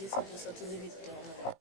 this, I just have to leave it down.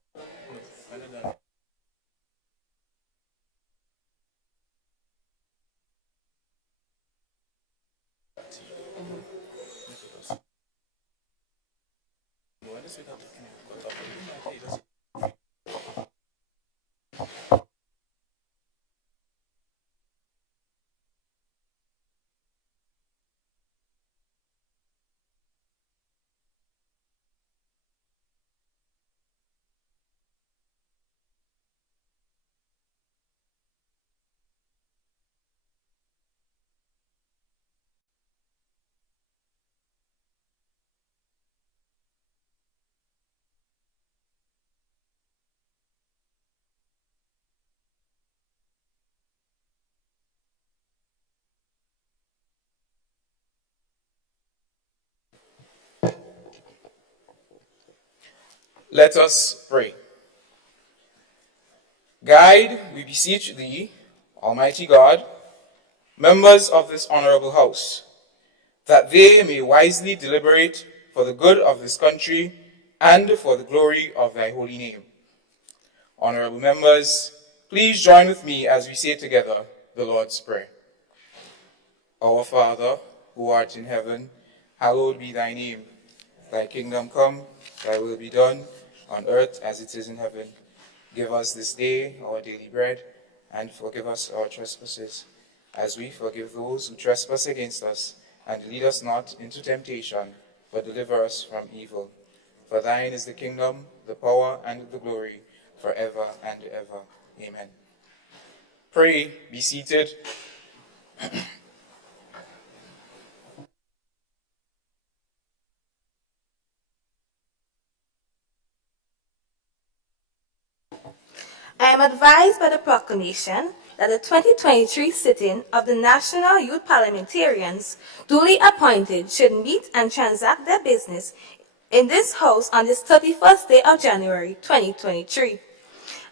Let us pray. Guide, we beseech thee, Almighty God, members of this honorable house, that they may wisely deliberate for the good of this country and for the glory of thy holy name. Honorable members, please join with me as we say together the Lord's Prayer. Our Father, who art in heaven, hallowed be thy name. Thy kingdom come, thy will be done, on earth as it is in heaven. Give us this day our daily bread, and forgive us our trespasses, as we forgive those who trespass against us. And lead us not into temptation, but deliver us from evil. For thine is the kingdom, the power, and the glory, forever and ever. Amen. Pray, be seated. I am advised by the proclamation that the 2023 sitting of the National Youth Parliamentarians duly appointed should meet and transact their business in this House on this 31st day of January 2023.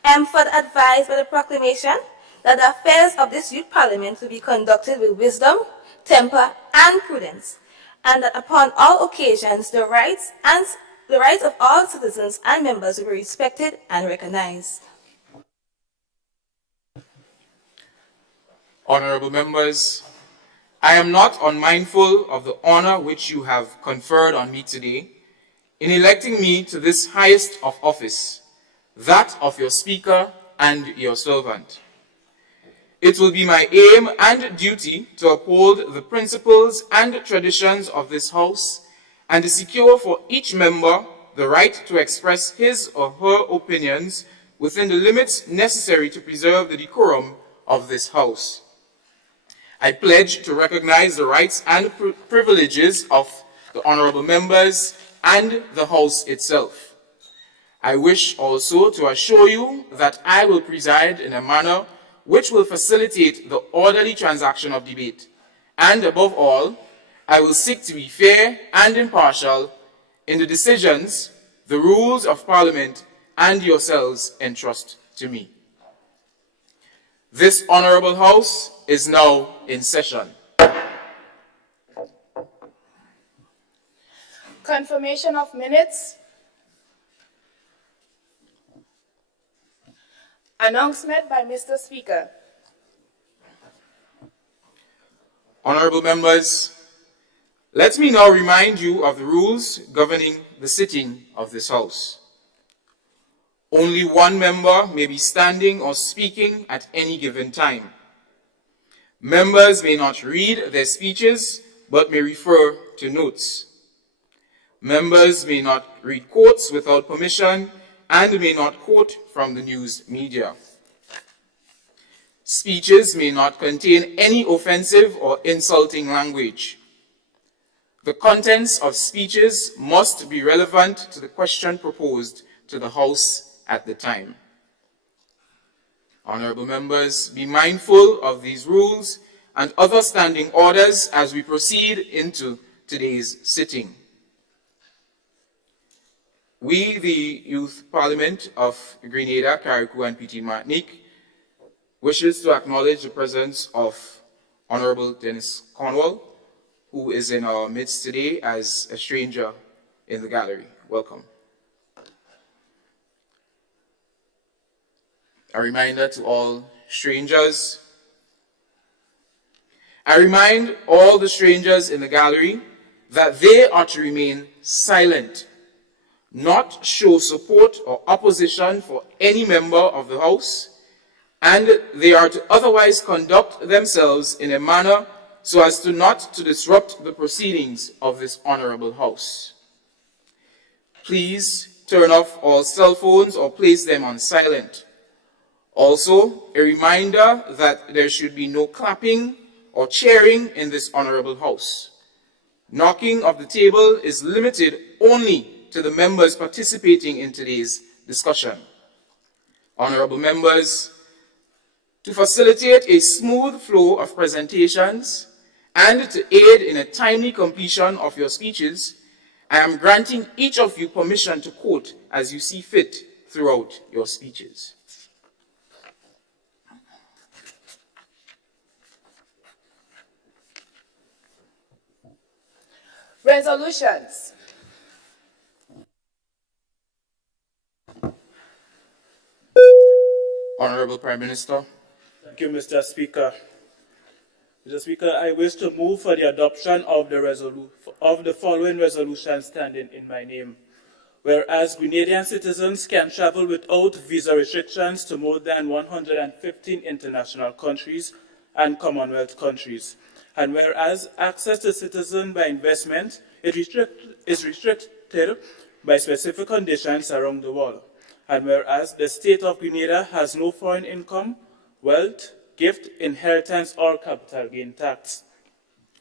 I am further advised by the proclamation that the affairs of this Youth Parliament will be conducted with wisdom, temper, and prudence, and that upon all occasions the rights of all citizens and members will be respected and recognized. Honorable members, I am not unmindful of the honor which you have conferred on me today in electing me to this highest of office, that of your Speaker and your servant. It will be my aim and duty to uphold the principles and traditions of this House and to secure for each member the right to express his or her opinions within the limits necessary to preserve the decorum of this House. I pledge to recognize the rights and privileges of the honorable members and the House itself. I wish also to assure you that I will preside in a manner which will facilitate the orderly transaction of debate, and above all, I will seek to be fair and impartial in the decisions, the rules of Parliament, and yourselves entrust to me. This honorable House is now in session. Confirmation of minutes. Announcement by Mr. Speaker. Honorable members, let me now remind you of the rules governing the sitting of this House. Only one member may be standing or speaking at any given time. Members may not read their speeches, but may refer to notes. Members may not read quotes without permission and may not quote from the news media. Speeches may not contain any offensive or insulting language. The contents of speeches must be relevant to the question proposed to the House at the time. Honorable members, be mindful of these rules and other standing orders as we proceed into today's sitting. We, the Youth Parliament of Grenada, Carriacou, and Petite Martinique, wishes to acknowledge the presence of Honorable Dennis Cornwall, who is in our midst today as a stranger in the gallery. Welcome. A reminder to all strangers. I remind all the strangers in the gallery that they are to remain silent, not show support or opposition for any member of the House, and they are to otherwise conduct themselves in a manner so as to not to disrupt the proceedings of this honorable House. Please turn off all cell phones or place them on silent. Also, a reminder that there should be no clapping or cheering in this honorable House. Knocking of the table is limited only to the members participating in today's discussion. Honorable members, to facilitate a smooth flow of presentations and to aid in a timely completion of your speeches, I am granting each of you permission to quote as you see fit throughout your speeches. Resolutions. Honorable Prime Minister. Thank you, Mr. Speaker. Mr. Speaker, I wish to move for the adoption of the following resolution standing in my name. Whereas Grenadian citizens can travel without visa restrictions to more than 115 international countries and Commonwealth countries. And whereas access to citizen by investment is restricted by specific conditions around the world. And whereas the state of Grenada has no foreign income, wealth, gift, inheritance, or capital gain tax.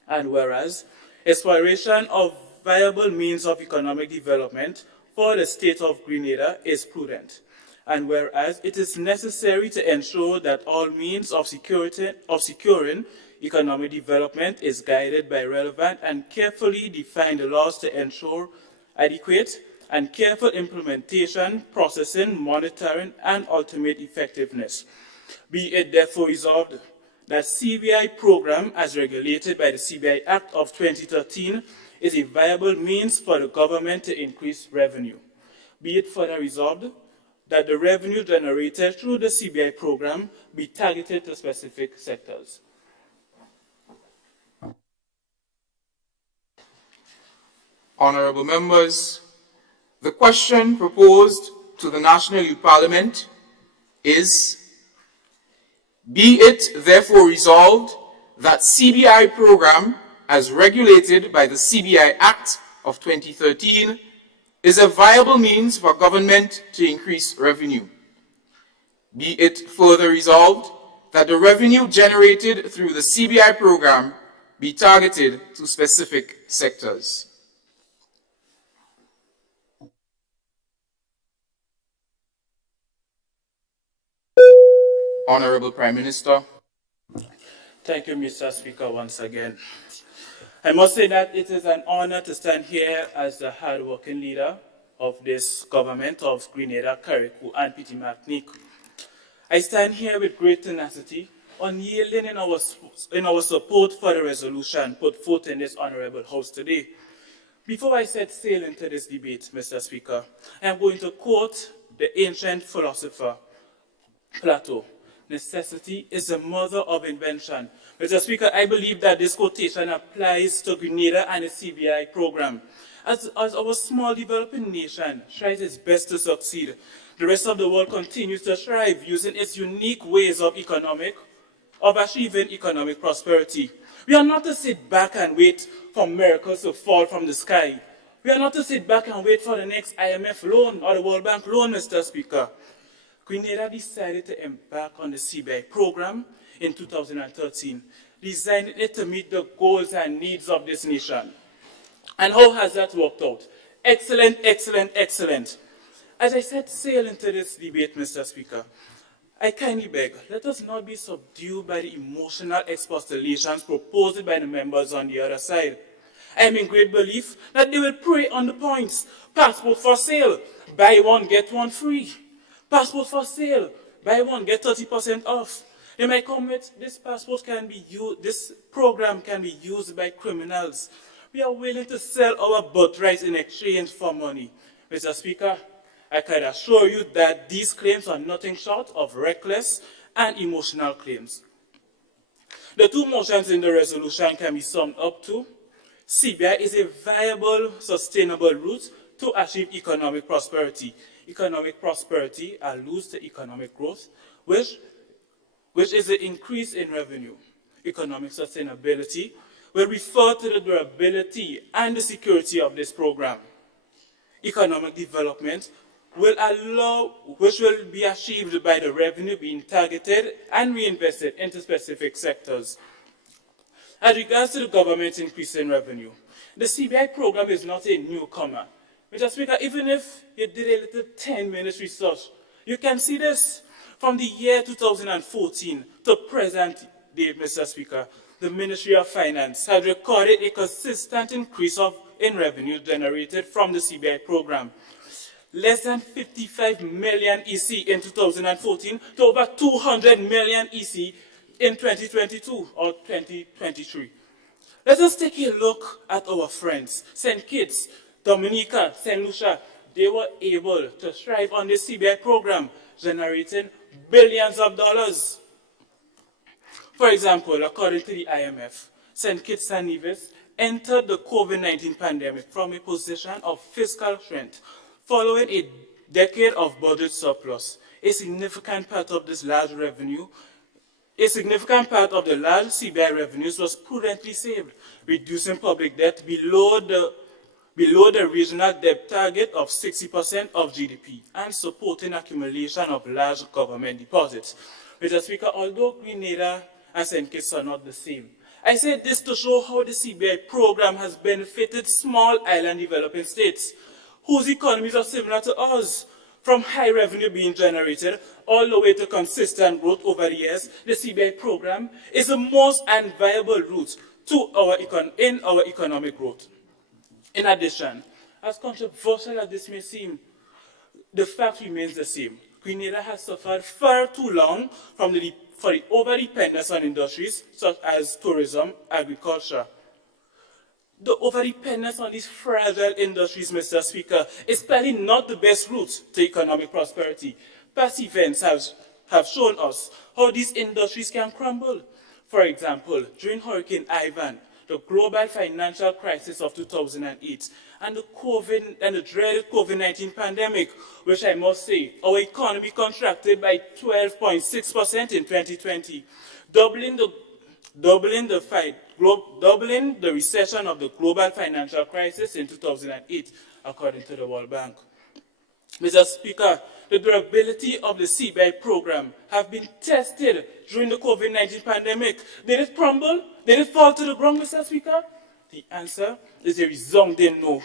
And whereas exploration of viable means of economic development for the state of Grenada is prudent. And whereas it is necessary to ensure that all means of securing economic development is guided by relevant and carefully defined laws to ensure adequate and careful implementation, processing, monitoring, and ultimate effectiveness. Be it therefore resolved that CBI program, as regulated by the CBI Act of 2013, is a viable means for the government to increase revenue. Be it further resolved that the revenue generated through the CBI program be targeted to specific sectors. Honorable members, the question proposed to the National Youth Parliament is, be it therefore resolved that CBI program, as regulated by the CBI Act of 2013, is a viable means for government to increase revenue. Be it further resolved that the revenue generated through the CBI program be targeted to specific sectors. Honorable Prime Minister. Thank you, Mr. Speaker, once again. I must say that it is an honor to stand here as the hard-working leader of this government of Grenada, Carriacou, and Petite Martinique. I stand here with great tenacity, unyielding in our support for the resolution put forth in this honorable House today. Before I set sail into this debate, Mr. Speaker, I am going to quote the ancient philosopher Plato. Necessity is the mother of invention. Mr. Speaker, I believe that this quotation applies to Grenada and the CBI program. As our small developing nation tries its best to succeed, the rest of the world continues to thrive using its unique ways of achieving economic prosperity. We are not to sit back and wait for miracles to fall from the sky. We are not to sit back and wait for the next IMF loan or the World Bank loan, Mr. Speaker. Grenada decided to embark on the CBI program in 2013, designing it to meet the goals and needs of this nation. And how has that worked out? Excellent, excellent, excellent. As I set sail into this debate, Mr. Speaker, I kindly beg, let us not be subdued by the emotional expostulations proposed by the members on the other side. I am in great belief that they will prey on the points. Passport for sale, buy one, get one free. Passport for sale, buy one, get 30% off. They might come with, this program can be used by criminals. We are willing to sell our birthright in exchange for money. Mr. Speaker, I can assure you that these claims are nothing short of reckless and emotional claims. The two motions in the resolution can be summed up to: CBI is a viable, sustainable route to achieve economic prosperity. Economic prosperity alludes to economic growth, which is the increase in revenue. Economic sustainability will refer to the durability and the security of this program. Economic development which will be achieved by the revenue being targeted and reinvested into specific sectors. As regards to the government's increase in revenue, the CBI program is not a newcomer. Mr. Speaker, even if you did a little 10-minute research, you can see this. From the year 2014 to present day, Mr. Speaker, the Ministry of Finance has recorded a consistent increase in revenue generated from the CBI program. Less than 55 million EC in 2014 to over 200 million EC in 2022 or 2023. Let us take a look at our friends, St. Kitts, Dominica, St. Lucia. They were able to thrive on the CBI program, generating billions of dollars. For example, according to the IMF, St. Kitts and Nevis entered the COVID-19 pandemic from a position of fiscal strength, following a decade of budget surplus. A significant part of the large CBI revenues was prudently saved, reducing public debt below the regional debt target of 60% of GDP and supporting accumulation of large government deposits. Mr. Speaker, although Grenada and St. Kitts are not the same, I say this to show how the CBI program has benefited small island developing states whose economies are similar to ours. From high revenue being generated all the way to consistent growth over the years, the CBI program is the most and viable route to our economic growth. In addition, as controversial as this may seem, the fact remains the same. Grenada has suffered far too long for the over-dependence on industries such as tourism, agriculture. The over-dependence on these fragile industries, Mr. Speaker, is clearly not the best route to economic prosperity. Past events have shown us how these industries can crumble. For example, during Hurricane Ivan, the global financial crisis of 2008, and the dreaded COVID-19 pandemic, which I must say, our economy contracted by 12.6% in 2020, doubling the recession of the global financial crisis in 2008, according to the World Bank. Mr. Speaker, the durability of the CBI program have been tested during the COVID-19 pandemic. Did it crumble? Did it fall to the ground, Mr. Speaker? The answer is a resounding no.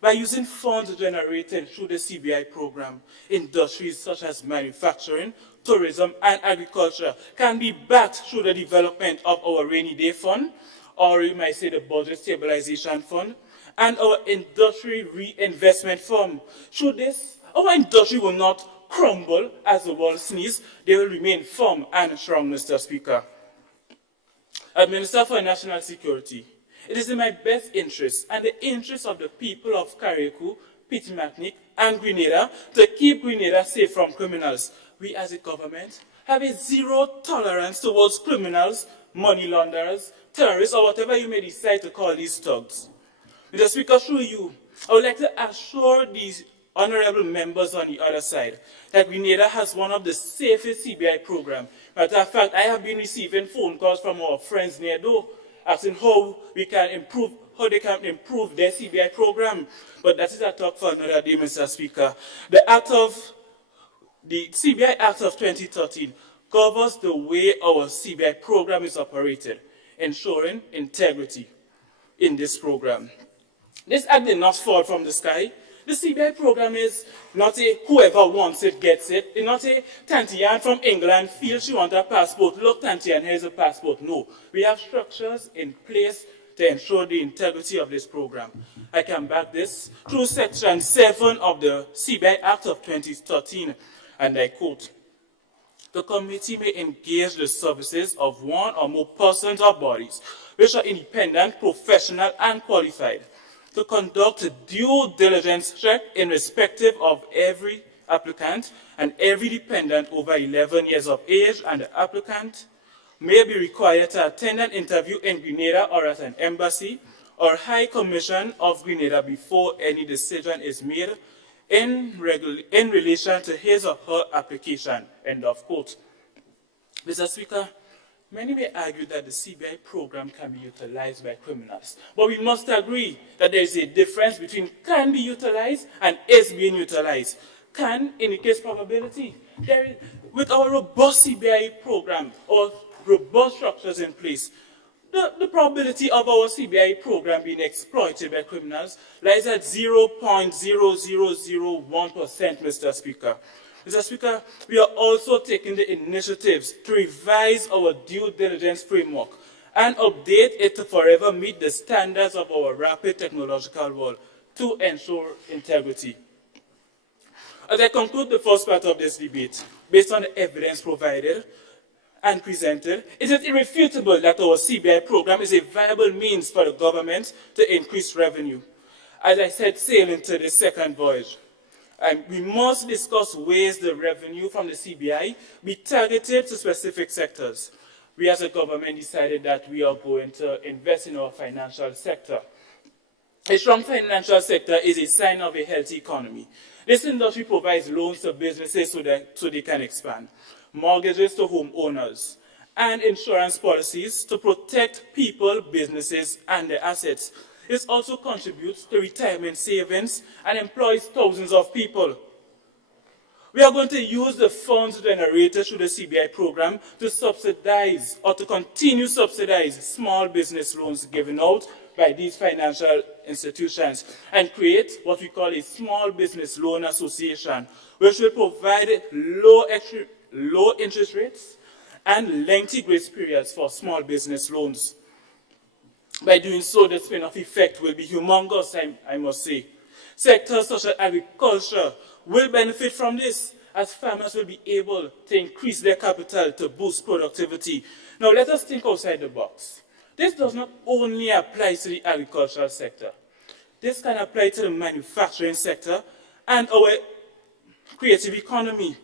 By using funds generated through the CBI program, industries such as manufacturing, tourism, and agriculture can be backed through the development of our rainy day fund, or you might say the budget stabilization fund, and our industry reinvestment fund. Through this, our industry will not crumble as the world sneezes. They will remain firm and strong, Mr. Speaker. As Minister for National Security, it is in my best interest and the interest of the people of Carriacou, Pitimacnic, and Grenada to keep Grenada safe from criminals. We as a government have a zero tolerance towards criminals, money launderers, terrorists, or whatever you may decide to call these thugs. Mr. Speaker, through you, I would like to assure these honorable members on the other side that Grenada has one of the safest CBI programs. Matter of fact, I have been receiving phone calls from our friends near door asking how they can improve their CBI program. But that is a talk for another day, Mr. Speaker. The CBI Act of 2013 covers the way our CBI program is operated, ensuring integrity in this program. This act did not fall from the sky. The CBI program is not a whoever wants it gets it. It's not a Tanti Ann from England feels she wants a passport. Look, Tanti Ann, here's a passport. No. We have structures in place to ensure the integrity of this program. I can back this through Section 7 of the CBI Act of 2013, and I quote, "The committee may engage the services of one or more persons or bodies which are independent, professional, and qualified to conduct a due diligence check in respective of every applicant and every dependent over 11 years of age, and the applicant may be required to attend an interview in Grenada or at an embassy or High Commission of Grenada before any decision is made in relation to his or her application, end of quote. Mr. Speaker, many may argue that the CBI program can be utilized by criminals, but we must agree that there is a difference between can be utilized and is being utilized. Can indicates probability. With our robust CBI program or robust structures in place, the probability of our CBI program being exploited by criminals lies at 0.0001%, Mr. Speaker. Mr. Speaker, we are also taking the initiatives to revise our due diligence framework and update it to forever meet the standards of our rapid technological world to ensure integrity. As I conclude the first part of this debate, based on the evidence provided and presented, it is irrefutable that our CBI program is a viable means for the government to increase revenue. As I said, sailing to the second voyage, we must discuss ways the revenue from the CBI be targeted to specific sectors. We as a government decided that we are going to invest in our financial sector. A strong financial sector is a sign of a healthy economy. This industry provides loans to businesses so they can expand, mortgages to homeowners, and insurance policies to protect people, businesses, and their assets. This also contributes to retirement savings and employs thousands of people. We are going to use the funds generated through the CBI program to subsidize or to continue subsidize small business loans given out by these financial institutions and create what we call a small business loan association, which will provide low interest rates and lengthy grace periods for small business loans. By doing so, the spin-off effect will be humongous, I must say. Sectors such as agriculture will benefit from this, as farmers will be able to increase their capital to boost productivity. Now, let us think outside the box. This does not only apply to the agricultural sector. This can apply to the manufacturing sector and our creative economy.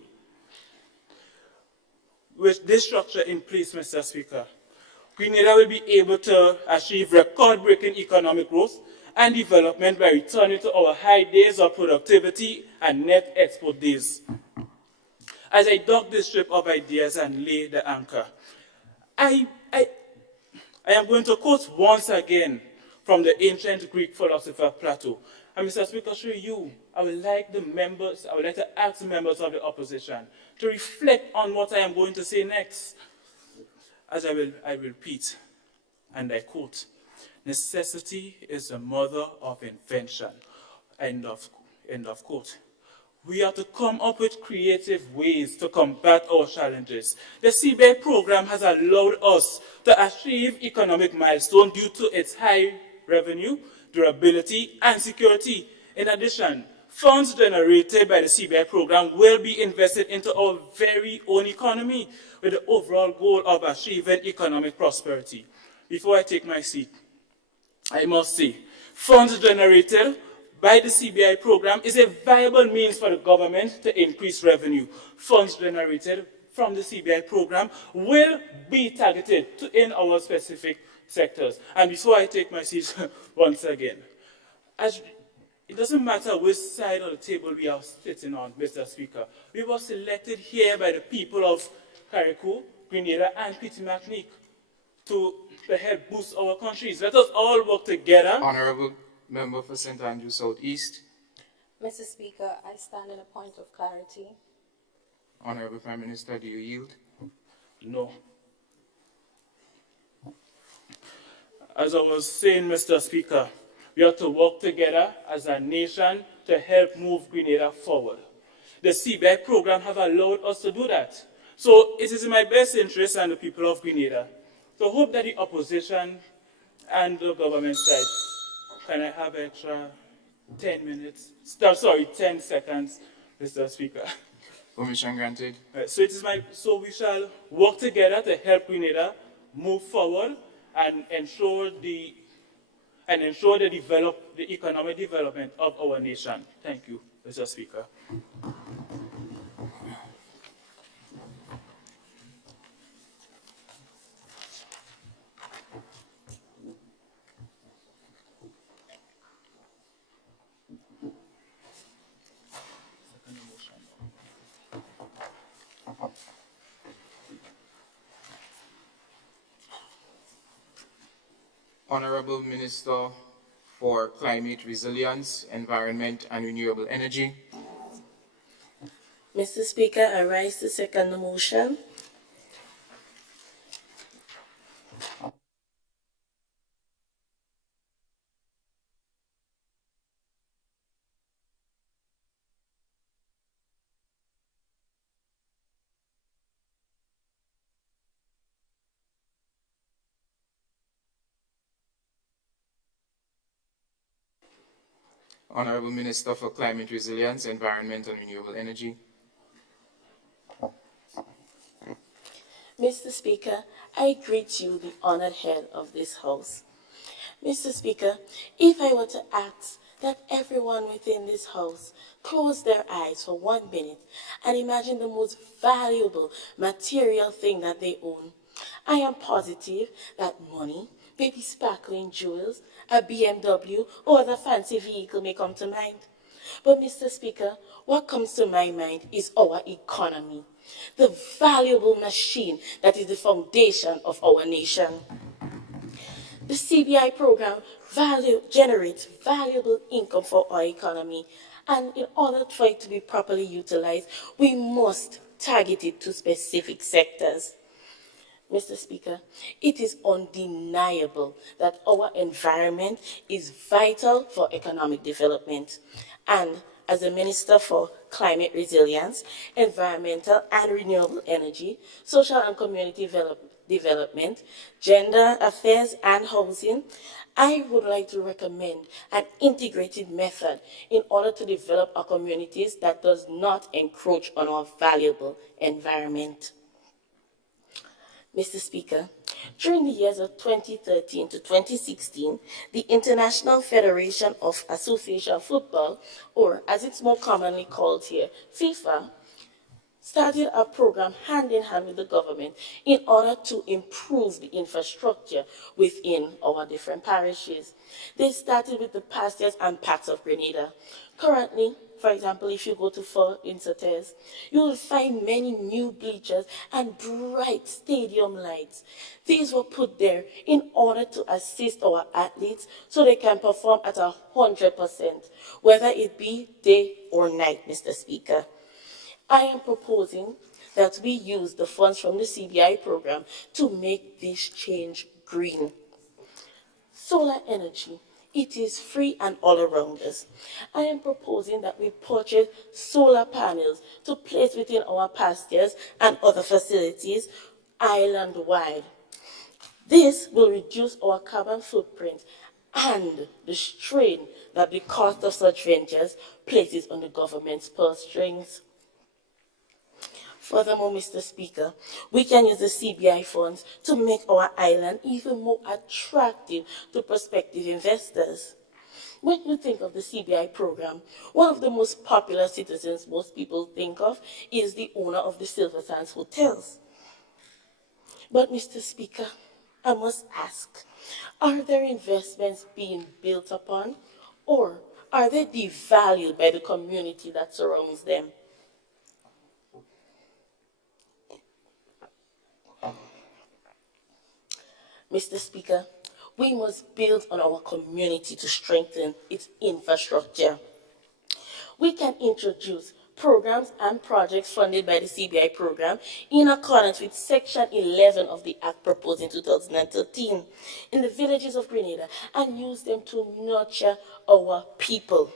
With this structure in place, Mr. Speaker, Grenada will be able to achieve record-breaking economic growth and development by returning to our high days of productivity and net export days. As I dock this strip of ideas and lay the anchor, I am going to quote once again from the ancient Greek philosopher Plato. And Mr. Speaker, through you, I would like to ask the members of the opposition to reflect on what I am going to say next. As I repeat, and I quote, "Necessity is the mother of invention." End of quote. We have to come up with creative ways to combat our challenges. The CBI program has allowed us to achieve economic milestones due to its high revenue, durability, and security. In addition, funds generated by the CBI program will be invested into our very own economy with the overall goal of achieving economic prosperity. Before I take my seat, I must say, funds generated by the CBI program is a viable means for the government to increase revenue. Funds generated from the CBI program will be targeted in our specific sectors. And before I take my seat once again, it doesn't matter which side of the table we are sitting on, Mr. Speaker. We were selected here by the people of Carriacou, Grenada, and Petit Martinique to help boost our countries. Let us all work together. Honorable Member for St. Andrew Southeast. Mr. Speaker, I stand in a point of clarity. Honorable Prime Minister, do you yield? No. As I was saying, Mr. Speaker, we have to work together as a nation to help move Grenada forward. The CBI program have allowed us to do that. So it is in my best interest and the people of Grenada to hope that the opposition and the government side, can I have extra 10 seconds, Mr. Speaker? Permission granted. So we shall work together to help Grenada move forward and ensure the and ensure the economic development of our nation. Thank you, Mr. Speaker. Honorable Minister for Climate Resilience, Environment and Renewable Energy. Mr. Speaker, I rise to second the motion. Honorable Minister for Climate Resilience, Environment and Renewable Energy. Mr. Speaker, I greet you, the honored head of this House. Mr. Speaker, if I were to ask that everyone within this House close their eyes for 1 minute and imagine the most valuable material thing that they own, I am positive that money, maybe sparkling jewels, a BMW, or other fancy vehicle may come to mind. But, Mr. Speaker, what comes to my mind is our economy, the valuable machine that is the foundation of our nation. The CBI program generates valuable income for our economy, and in order for it to be properly utilized, we must target it to specific sectors. Mr. Speaker, it is undeniable that our environment is vital for economic development. And as the Minister for Climate Resilience, Environmental and Renewable Energy, Social and Community Development, Gender Affairs and Housing, I would like to recommend an integrated method in order to develop our communities that does not encroach on our valuable environment. Mr. Speaker, during the years of 2013 to 2016, the International Federation of Association Football, or as it's more commonly called here, FIFA, started a program hand in hand with the government in order to improve the infrastructure within our different parishes. They started with the pastures and parks of Grenada. Currently, for example, if you go to Fort Incertes, you will find many new bleachers and bright stadium lights. These were put there in order to assist our athletes so they can perform at 100%, whether it be day or night, Mr. Speaker. I am proposing that we use the funds from the CBI program to make this change green. Solar energy, it is free and all around us. I am proposing that we purchase solar panels to place within our pastures and other facilities island-wide. This will reduce our carbon footprint and the strain that the cost of such ventures places on the government's purse strings. Furthermore, Mr. Speaker, we can use the CBI funds to make our island even more attractive to prospective investors. When you think of the CBI program, one of the most popular citizens most people think of is the owner of the Silver Sands hotels. But, Mr. Speaker, I must ask, are their investments being built upon, or are they devalued by the community that surrounds them? Mr. Speaker, we must build on our community to strengthen its infrastructure. We can introduce programs and projects funded by the CBI program in accordance with Section 11 of the Act proposed in 2013 in the villages of Grenada and use them to nurture our people.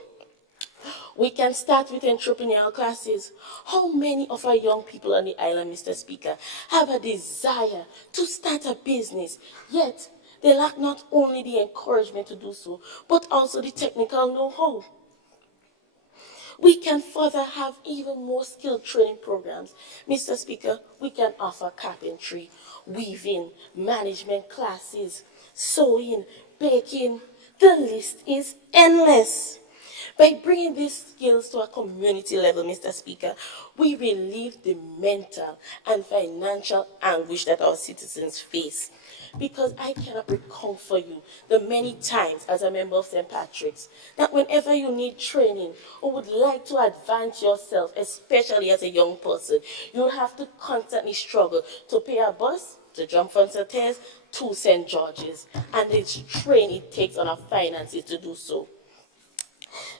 We can start with entrepreneurial classes. How many of our young people on the island, Mr. Speaker, have a desire to start a business, yet they lack not only the encouragement to do so, but also the technical know-how? We can further have even more skilled training programs. Mr. Speaker, we can offer carpentry, weaving, management classes, sewing, baking, The list is endless. By bringing these skills to a community level, Mr. Speaker, we relieve the mental and financial anguish that our citizens face. Because I cannot recount for you the many times as a member of St. Patrick's that whenever you need training or would like to advance yourself, especially as a young person, you'll have to constantly struggle to pay a bus, to jump from St. T's to St. George's, and the strain it takes on our finances to do so.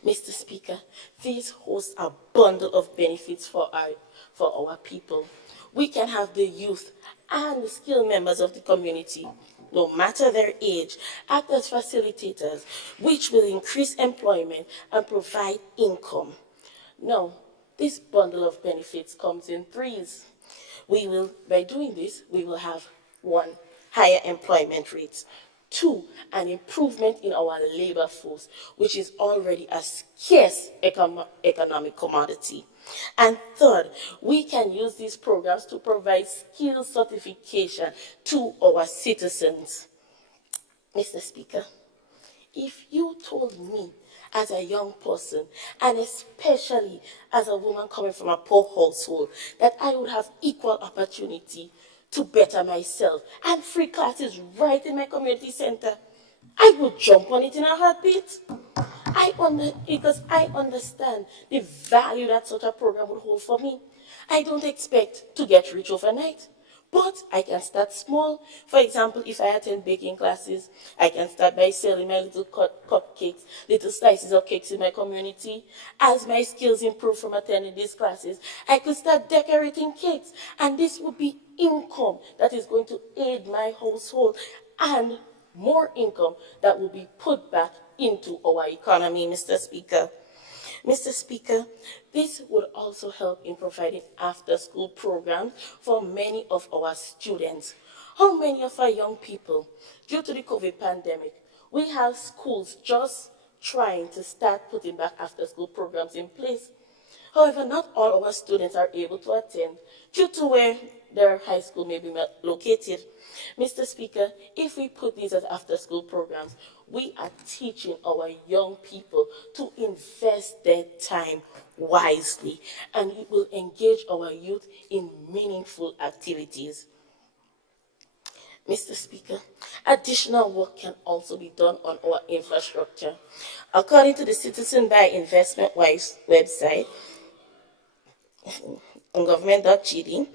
Mr. Speaker, these host a bundle of benefits for our people. We can have the youth and the skilled members of the community, no matter their age, act as facilitators, which will increase employment and provide income. Now, this bundle of benefits comes in threes. By doing this, we will have one, higher employment rates. Two, an improvement in our labor force, which is already a scarce economic commodity. And third, we can use these programs to provide skill certification to our citizens. Mr. Speaker, if you told me as a young person, and especially as a woman coming from a poor household, that I would have equal opportunity to better myself and free classes right in my community center, I would jump on it in a heartbeat. Because I understand the value that such a program would hold for me. I don't expect to get rich overnight, but I can start small. For example, if I attend baking classes, I can start by selling my little cupcakes, little slices of cakes in my community. As my skills improve from attending these classes, I could start decorating cakes, and this would be income that is going to aid my household and more income that will be put back into our economy, Mr. Speaker. Mr. Speaker, this would also help in providing after-school programs for many of our students. How many of our young people, due to the COVID pandemic, we have schools just trying to start putting back after-school programs in place? However, not all our students are able to attend due to where their high school may be located. Mr. Speaker, if we put these as after-school programs, we are teaching our young people to invest their time wisely, and we will engage our youth in meaningful activities. Mr. Speaker, additional work can also be done on our infrastructure. According to the Citizen by Investment Wise website on government.gd,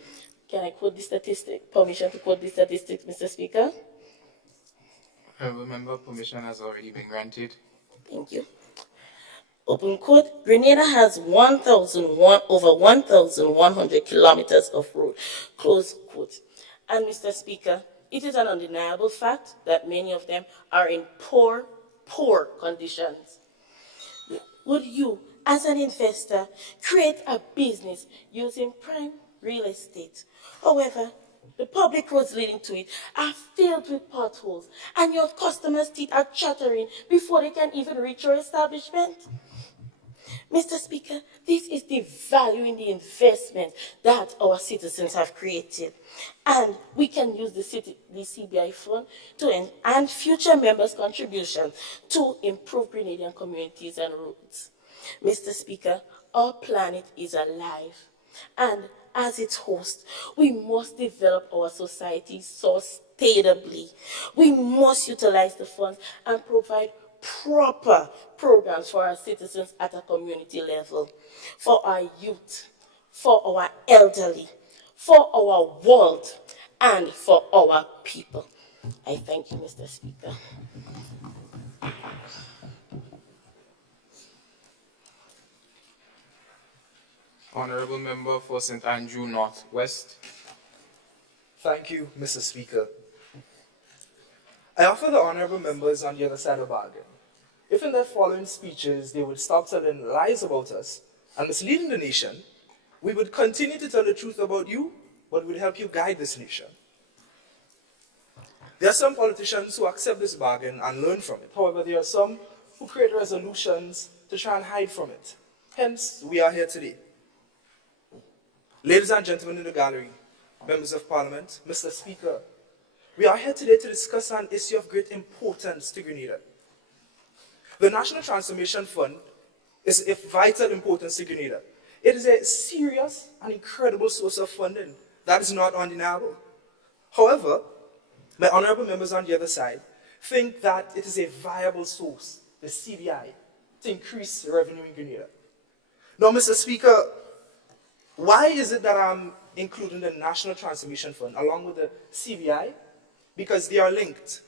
can I quote the statistic? Permission to quote the statistics, Mr. Speaker? Remember, permission has already been granted. Thank you. Open quote, Grenada has over 1,100 kilometers of road, close quote. And Mr. Speaker, it is an undeniable fact that many of them are in poor conditions. Would you, as an investor, create a business using prime real estate? However, the public roads leading to it are filled with potholes, and your customers' teeth are chattering before they can even reach your establishment. Mr. Speaker, this is the value in the investment that our citizens have created. And we can use the CBI fund and future members' contributions to improve Grenadian communities and roads. Mr. Speaker, our planet is alive. And as its host, we must develop our society sustainably. We must utilize the funds and provide proper programs for our citizens at a community level, for our youth, for our elderly, for our world, and for our people. I thank you, Mr. Speaker. Honorable Member for St. Andrew Northwest. Thank you, Mr. Speaker. I offer the honorable members on the other side a bargain. If in their following speeches they would stop telling lies about us and misleading the nation, we would continue to tell the truth about you, but would help you guide this nation. There are some politicians who accept this bargain and learn from it. However, there are some who create resolutions to try and hide from it. Hence, we are here today. Ladies and gentlemen in the gallery, members of Parliament, Mr. Speaker, we are here today to discuss an issue of great importance to Grenada. The National Transformation Fund is of vital importance to Grenada. It is a serious and incredible source of funding that is not undeniable. However, my honorable members on the other side think that it is a viable source, the CBI, to increase revenue in Grenada. Now, Mr. Speaker, why is it that I'm including the National Transformation Fund along with the CBI? Because they are linked.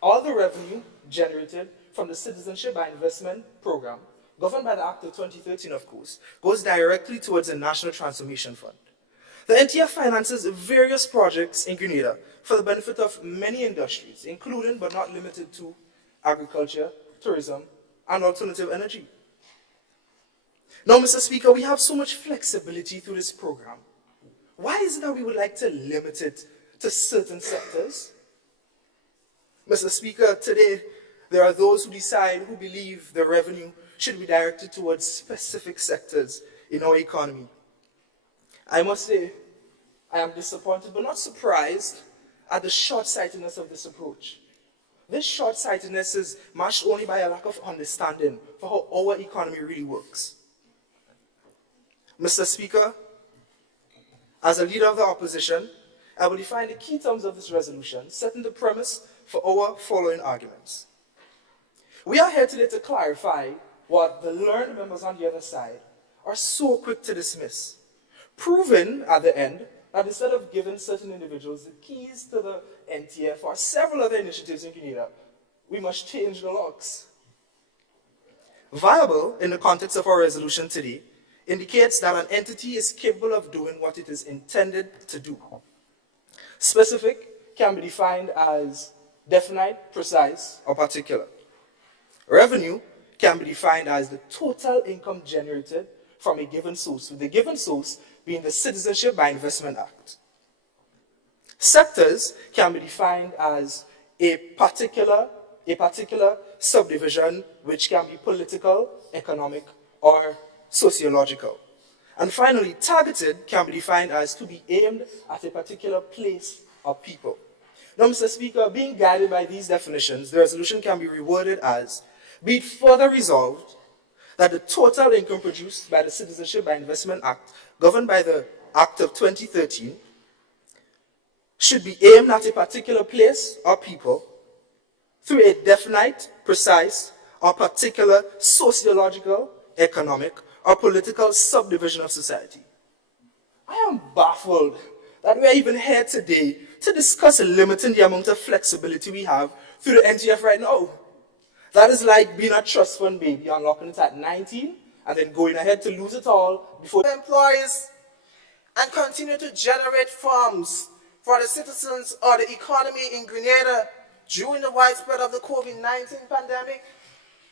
All the revenue generated from the Citizenship by Investment program, governed by the Act of 2013, of course, goes directly towards the National Transformation Fund. The NTF finances various projects in Grenada for the benefit of many industries, including but not limited to agriculture, tourism, and alternative energy. Now, Mr. Speaker, we have so much flexibility through this program. Why is it that we would like to limit it to certain sectors? Mr. Speaker, today there are those who believe the revenue should be directed towards specific sectors in our economy. I must say, I am disappointed but not surprised at the short-sightedness of this approach. This short-sightedness is matched only by a lack of understanding for how our economy really works. Mr. Speaker, as a leader of the opposition, I will define the key terms of this resolution, setting the premise for our following arguments. We are here today to clarify what the learned members on the other side are so quick to dismiss, proving at the end that instead of giving certain individuals the keys to the NTF or several other initiatives in Grenada, we must change the locks. Viable in the context of our resolution today indicates that an entity is capable of doing what it is intended to do. Specific can be defined as definite, precise, or particular. Revenue can be defined as the total income generated from a given source, with the given source being the Citizenship by Investment Act. Sectors can be defined as a particular subdivision, which can be political, economic, or sociological. And finally, targeted can be defined as to be aimed at a particular place or people. Now, Mr. Speaker, being guided by these definitions, the resolution can be reworded as, be it further resolved that the total income produced by the Citizenship by Investment Act, governed by the Act of 2013, should be aimed at a particular place or people through a definite, precise, or particular sociological, economic, or political subdivision of society. I am baffled that we are even here today to discuss limiting the amount of flexibility we have through the NTF right now. That is like being a trust fund baby, unlocking it at 19 and then going ahead to lose it all before employees and continue to generate funds for the citizens or the economy in Grenada during the widespread of the COVID-19 pandemic.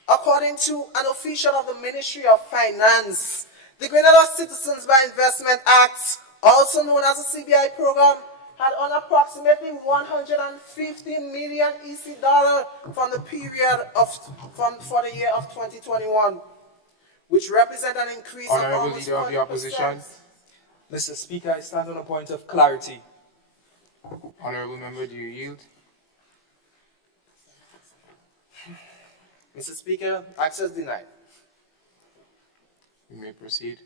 According to an official of the Ministry of Finance, the Grenada Citizens by Investment Act, also known as the CBI program, had earned approximately 150 million EC dollar from the period for the year of 2021, which represent an increase of Honorable almost Leader of the 40%. Opposition. Mr. Speaker, I stand on a point of clarity. Honorable Member, do you yield? Mr. Speaker, access denied. You may proceed.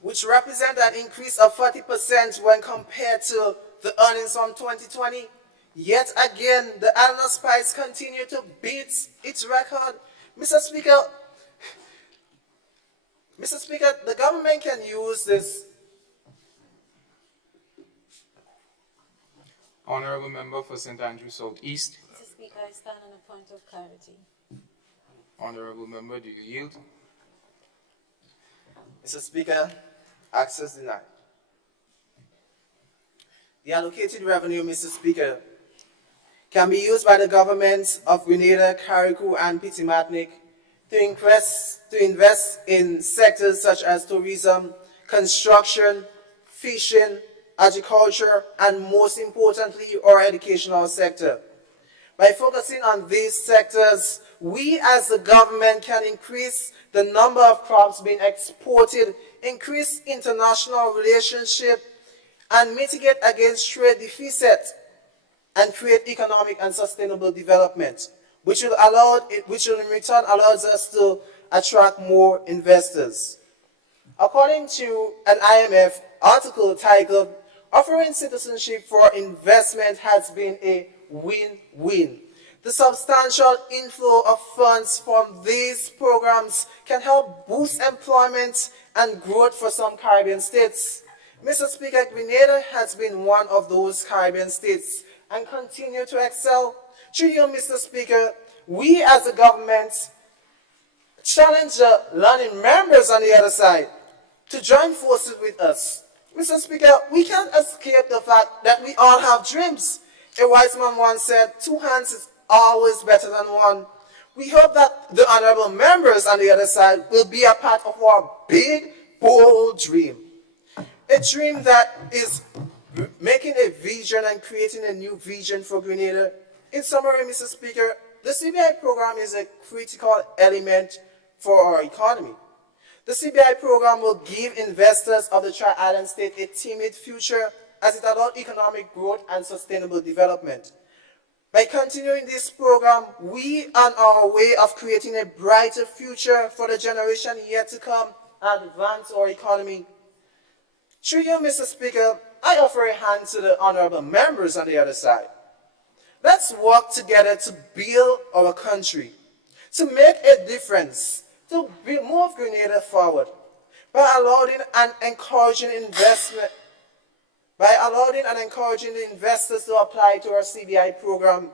Which represent an increase of 40% when compared to the earnings from 2020. Yet again, the Alna Spice continue to beat its record. Mr. Speaker, the government can use this. Honorable Member for St. Andrew South East. Mr. Speaker, I stand on a point of clarity. Honorable Member, do you yield? Mr. Speaker, access denied. The allocated revenue, Mr. Speaker, can be used by the governments of Grenada, Carriacou, and Pitimatnik to invest in sectors such as tourism, construction, fishing, agriculture, and most importantly, our educational sector. By focusing on these sectors, we as the government can increase the number of crops being exported, increase international relationship, and mitigate against trade deficit, and create economic and sustainable development. which will in return allows us to attract more investors. According to an IMF article titled, "Offering Citizenship for Investment has been a win-win." The substantial inflow of funds from these programs can help boost employment and growth for some Caribbean states. Mr. Speaker, Grenada has been one of those Caribbean states and continue to excel. Through you, Mr. Speaker, we as a government challenge the learning members on the other side to join forces with us. Mr. Speaker, we can't escape the fact that we all have dreams. A wise man once said, 2 hands is always better than one. We hope that the honorable members on the other side will be a part of our big, bold dream. A dream that is making a vision and creating a new vision for Grenada. In summary, Mr. Speaker, the CBI program is a critical element for our economy. The CBI program will give investors of the Tri-Island State a timid future as it allows economic growth and sustainable development. By continuing this program, we are on our way of creating a brighter future for the generation yet to come and advance our economy. Through you, Mr. Speaker, I offer a hand to the honorable members on the other side. Let's work together to build our country, to make a difference, to move Grenada forward by allowing and encouraging investment. By allowing and encouraging the investors to apply to our CBI program,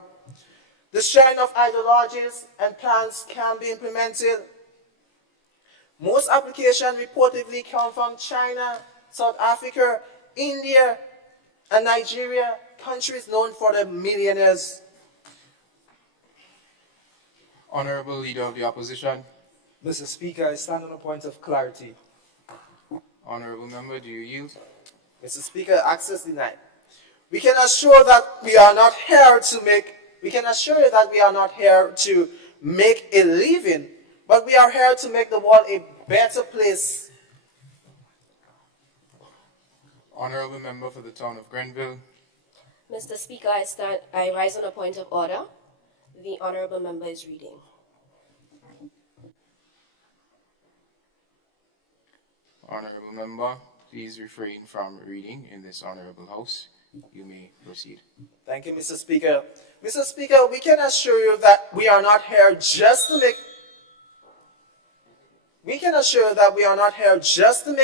the sharing of ideologies and plans can be implemented. Most applications reportedly come from China, South Africa, India, and Nigeria, countries known for their millionaires. Honorable Leader of the Opposition. Mr. Speaker, I stand on a point of clarity. Honorable Member, do you yield? Mr. Speaker, access denied. We can assure that we are not here to make a living, but we are here to make the world a better place. Honorable Member for the town of Grenville. Mr. Speaker, I rise on a point of order. The honorable member is reading. Honorable Member, please refrain from reading in this honorable house. You may proceed. Thank you, Mr. Speaker. Mr. Speaker, we can assure you that we are not here just to make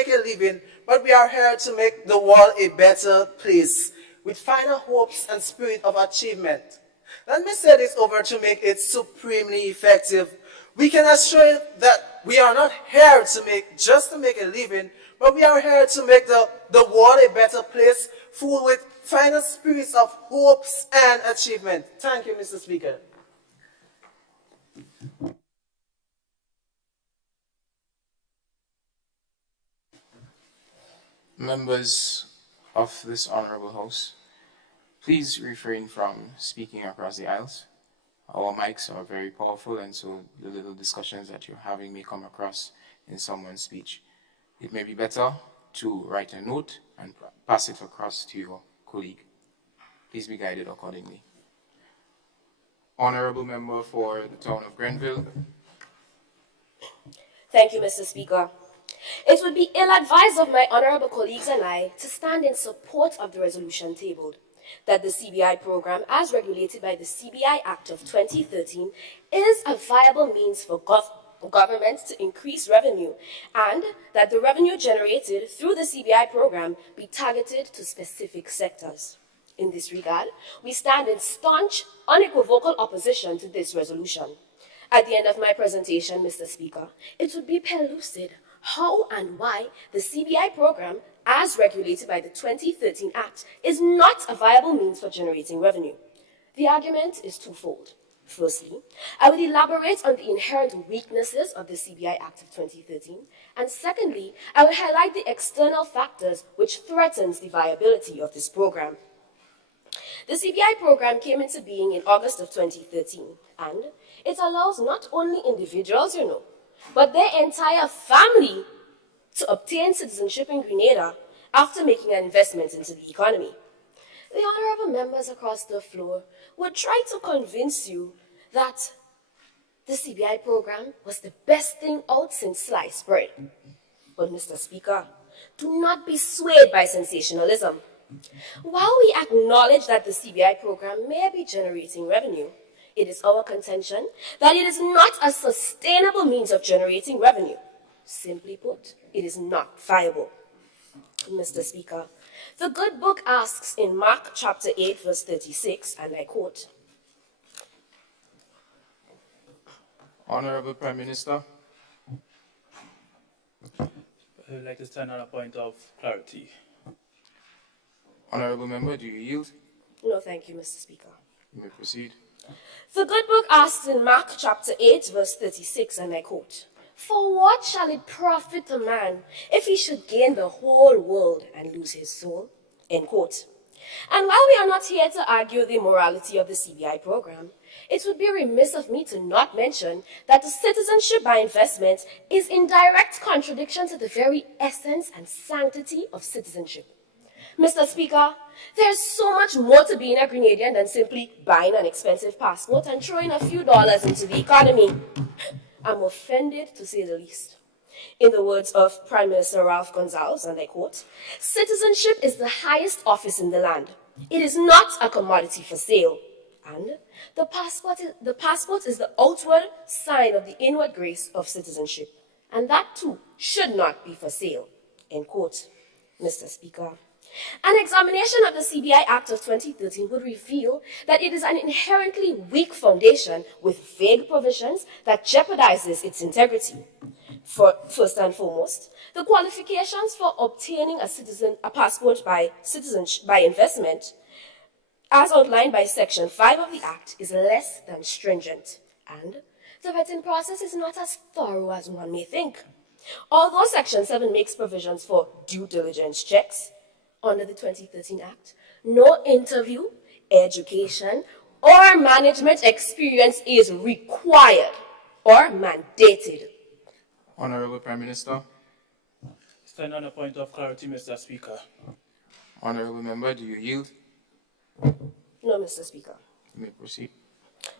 a living, but we are here to make the world a better place with finer hopes and spirit of achievement. Let me say this over to make it supremely effective. We can assure you that we are not here just to make a living, but we are here to make the world a better place, full with finer spirits of hopes and achievement. Thank you, Mr. Speaker. Members of this honorable house, please refrain from speaking across the aisles. Our mics are very powerful, and so the little discussions that you're having may come across in someone's speech. It may be better to write a note and pass it across to your colleague. Please be guided accordingly. Honorable Member for the town of Grenville. Thank you, Mr. Speaker. It would be ill-advised of my honorable colleagues and I to stand in support of the resolution tabled, that the CBI program, as regulated by the CBI Act of 2013, is a viable means for government to increase revenue, and that the revenue generated through the CBI program be targeted to specific sectors. In this regard, we stand in staunch, unequivocal opposition to this resolution. At the end of my presentation, Mr. Speaker, it would be pellucid how and why the CBI program, as regulated by the 2013 Act, is not a viable means for generating revenue. The argument is twofold. Firstly, I would elaborate on the inherent weaknesses of the CBI Act of 2013, and secondly, I would highlight the external factors which threatens the viability of this program. The CBI program came into being in August of 2013, and it allows not only individuals, but their entire family to obtain citizenship in Grenada after making an investment into the economy. The honorable members across the floor would try to convince you that the CBI program was the best thing out since sliced bread. But, Mr. Speaker, do not be swayed by sensationalism. While we acknowledge that the CBI program may be generating revenue, it is our contention that it is not a sustainable means of generating revenue. Simply put, it is not viable. Mr. Speaker, the good book asks in Mark chapter 8, verse 36, and I quote, Honorable Prime Minister, I would like to stand on a point of clarity. Honorable Member, do you yield? No, thank you, Mr. Speaker. You may proceed. The good book asks in Mark chapter 8, verse 36, and I quote, "For what shall it profit a man if he should gain the whole world and lose his soul?" End quote. And while we are not here to argue the morality of the CBI program, it would be remiss of me to not mention that the citizenship by investment is in direct contradiction to the very essence and sanctity of citizenship. Mr. Speaker, there's so much more to being a Grenadian than simply buying an expensive passport and throwing a few dollars into the economy. I'm offended, to say the least. In the words of Prime Minister Ralph Gonsalves, and I quote, "Citizenship is the highest office in the land. It is not a commodity for sale. And the passport is the outward sign of the inward grace of citizenship. And that too should not be for sale." End quote. Mr. Speaker, an examination of the CBI Act of 2013 would reveal that it is an inherently weak foundation with vague provisions that jeopardizes its integrity. First and foremost, the qualifications for obtaining a passport by investment, as outlined by Section 5 of the Act, is less than stringent, and the vetting process is not as thorough as one may think. Although Section 7 makes provisions for due diligence checks, under the 2013 Act, no interview, education, or management experience is required or mandated. Honorable Prime Minister, Stand on a point of clarity, Mr. Speaker. Honorable Member, do you yield? No, Mr. Speaker. You may proceed.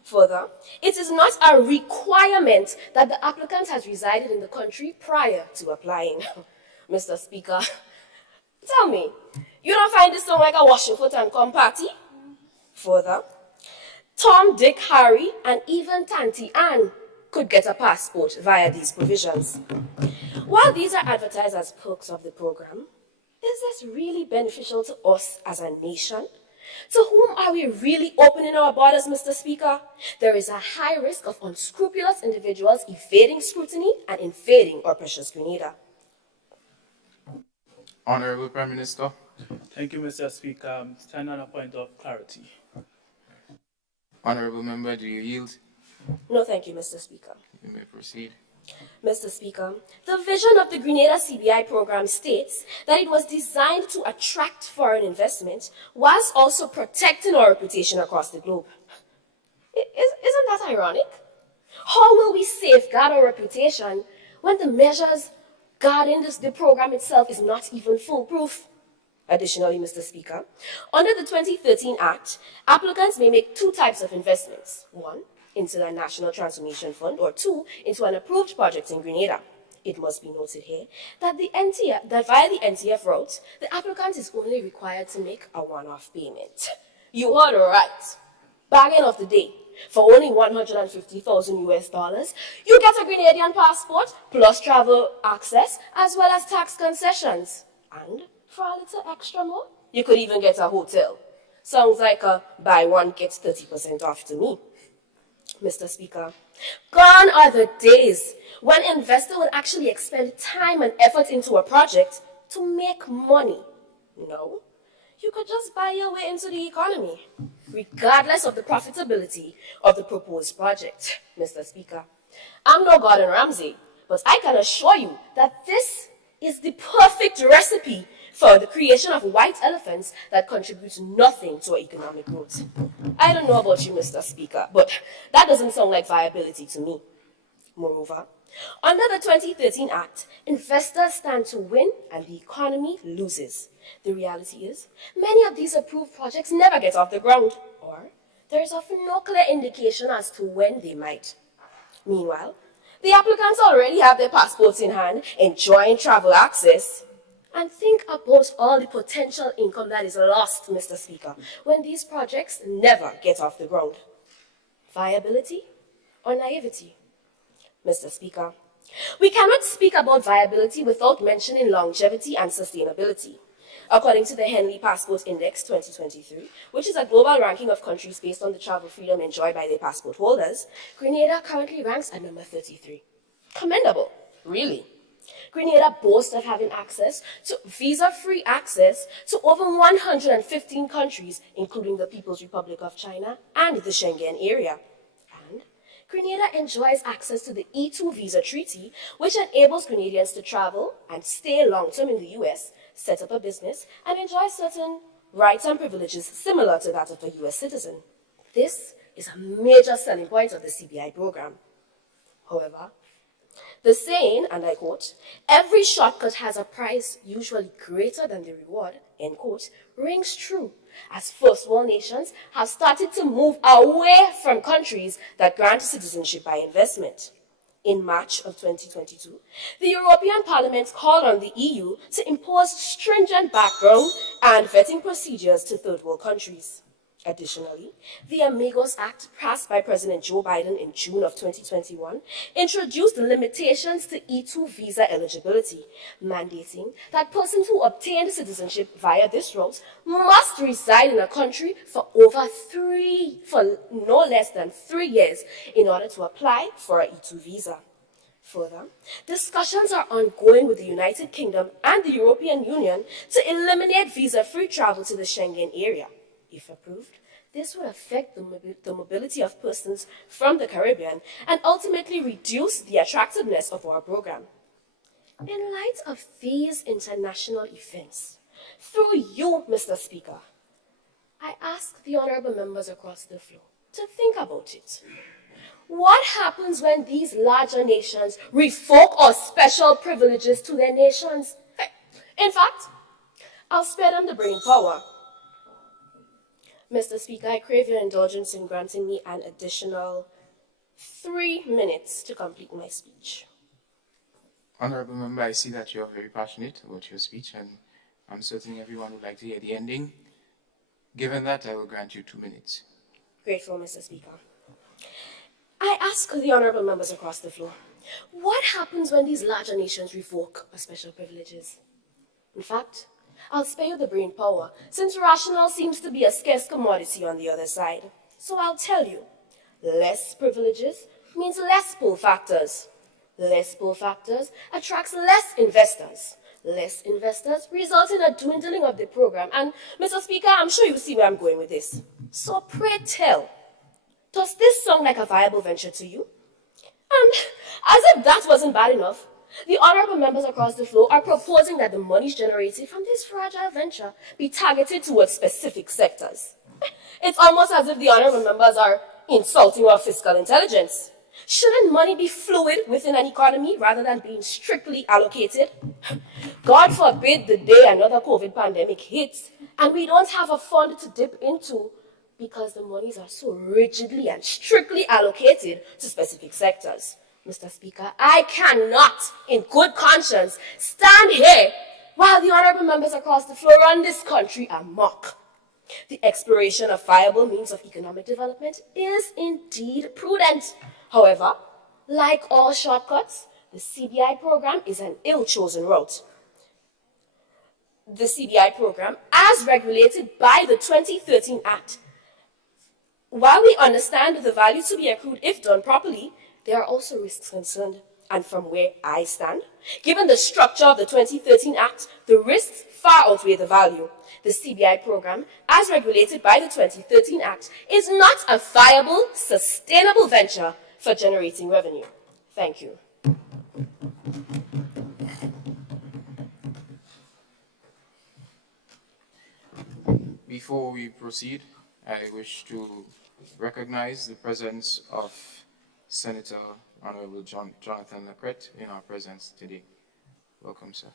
Further, it is not a requirement that the applicant has resided in the country prior to applying. Mr. Speaker, tell me, you don't find this sound like a wash your foot and come party? Further, Tom, Dick, Harry, and even Tanty Ann could get a passport via these provisions. While these are advertised as perks of the program, is this really beneficial to us as a nation? To whom are we really opening our borders, Mr. Speaker? There is a high risk of unscrupulous individuals evading scrutiny and invading our precious Grenada. Honorable Prime Minister, Thank you, Mr. Speaker. Stand on a point of clarity. Honorable Member, do you yield? No, thank you, Mr. Speaker. You may proceed. Mr. Speaker, the vision of the Grenada CBI program states that it was designed to attract foreign investment whilst also protecting our reputation across the globe. Isn't that ironic? How will we safeguard our reputation when the measures guarding the program itself is not even foolproof? Additionally, Mr. Speaker, under the 2013 Act, applicants may make two types of investments. One, into the National Transformation Fund, or two, into an approved project in Grenada. It must be noted here that via the NTF route, the applicant is only required to make a one-off payment. You heard right. Bargain of the day. For only $150,000, you get a Grenadian passport plus travel access as well as tax concessions. And for a little extra more, you could even get a hotel. Sounds like a buy one gets 30% off to me. Mr. Speaker, gone are the days when an investor would actually expend time and effort into a project to make money. No, you could just buy your way into the economy, regardless of the profitability of the proposed project. Mr. Speaker, I'm no Gordon Ramsay, but I can assure you that this is the perfect recipe for the creation of white elephants that contributes nothing to our economic growth. I don't know about you, Mr. Speaker, but that doesn't sound like viability to me. Moreover, under the 2013 Act, investors stand to win and the economy loses. The reality is, many of these approved projects never get off the ground, or there is often no clear indication as to when they might. Meanwhile, the applicants already have their passports in hand, enjoying travel access. And think about all the potential income that is lost, Mr. Speaker, when these projects never get off the ground. Viability or naivety? Mr. Speaker, we cannot speak about viability without mentioning longevity and sustainability. According to the Henley Passport Index 2023, which is a global ranking of countries based on the travel freedom enjoyed by their passport holders, Grenada currently ranks at number 33. Commendable, really. Grenada boasts of having access to visa-free access to over 115 countries, including the People's Republic of China and the Schengen area. And Grenada enjoys access to the E2 visa treaty, which enables Grenadians to travel and stay long-term in the US, set up a business, and enjoy certain rights and privileges similar to that of a US citizen. This is a major selling point of the CBI program. However, the saying, and I quote, "Every shortcut has a price usually greater than the reward," end quote, rings true, as first world nations have started to move away from countries that grant citizenship by investment. In March of 2022, the European Parliament called on the EU to impose stringent background and vetting procedures to third world countries. Additionally, the Amigos Act, passed by President Joe Biden in June of 2021, introduced limitations to E2 visa eligibility, mandating that persons who obtained citizenship via this route must reside in a country for no less than 3 years in order to apply for an E2 visa. Further, discussions are ongoing with the United Kingdom and the European Union to eliminate visa-free travel to the Schengen area. If approved, this would affect the mobility of persons from the Caribbean and ultimately reduce the attractiveness of our program. In light of these international events, through you, Mr. Speaker, I ask the honorable members across the floor to think about it. What happens when these larger nations revoke our special privileges to their nations? In fact, I'll spare them the brain power. Mr. Speaker, I crave your indulgence in granting me an additional 3 minutes to complete my speech. Honorable Member, I see that you're very passionate about your speech, and I'm certain everyone would like to hear the ending. Given that, I will grant you 2 minutes. Grateful, Mr. Speaker. I ask the honorable members across the floor, what happens when these larger nations revoke our special privileges? In fact, I'll spare you the brain power, since rational seems to be a scarce commodity on the other side. So I'll tell you, less privileges means less pull factors. Less pull factors attracts less investors. Less investors result in a dwindling of the program. And Mr. Speaker, I'm sure you see where I'm going with this. So pray tell, does this sound like a viable venture to you? And as if that wasn't bad enough, the honorable members across the floor are proposing that the monies generated from this fragile venture be targeted towards specific sectors. It's almost as if the honorable members are insulting our fiscal intelligence. Shouldn't money be fluid within an economy rather than being strictly allocated? God forbid the day another COVID pandemic hits and we don't have a fund to dip into because the monies are so rigidly and strictly allocated to specific sectors. Mr. Speaker, I cannot, in good conscience, stand here while the honorable members across the floor run this country amok. The exploration of viable means of economic development is indeed prudent. However, like all shortcuts, the CBI program is an ill-chosen route. The CBI program, as regulated by the 2013 Act, while we understand the value to be accrued if done properly, there are also risks concerned. And from where I stand, given the structure of the 2013 Act, the risks far outweigh the value. The CBI program, as regulated by the 2013 Act, is not a viable, sustainable venture for generating revenue. Thank you. Before we proceed, I wish to recognize the presence of Senator Honorable Jonathan Lacrette in our presence today. Welcome, sir.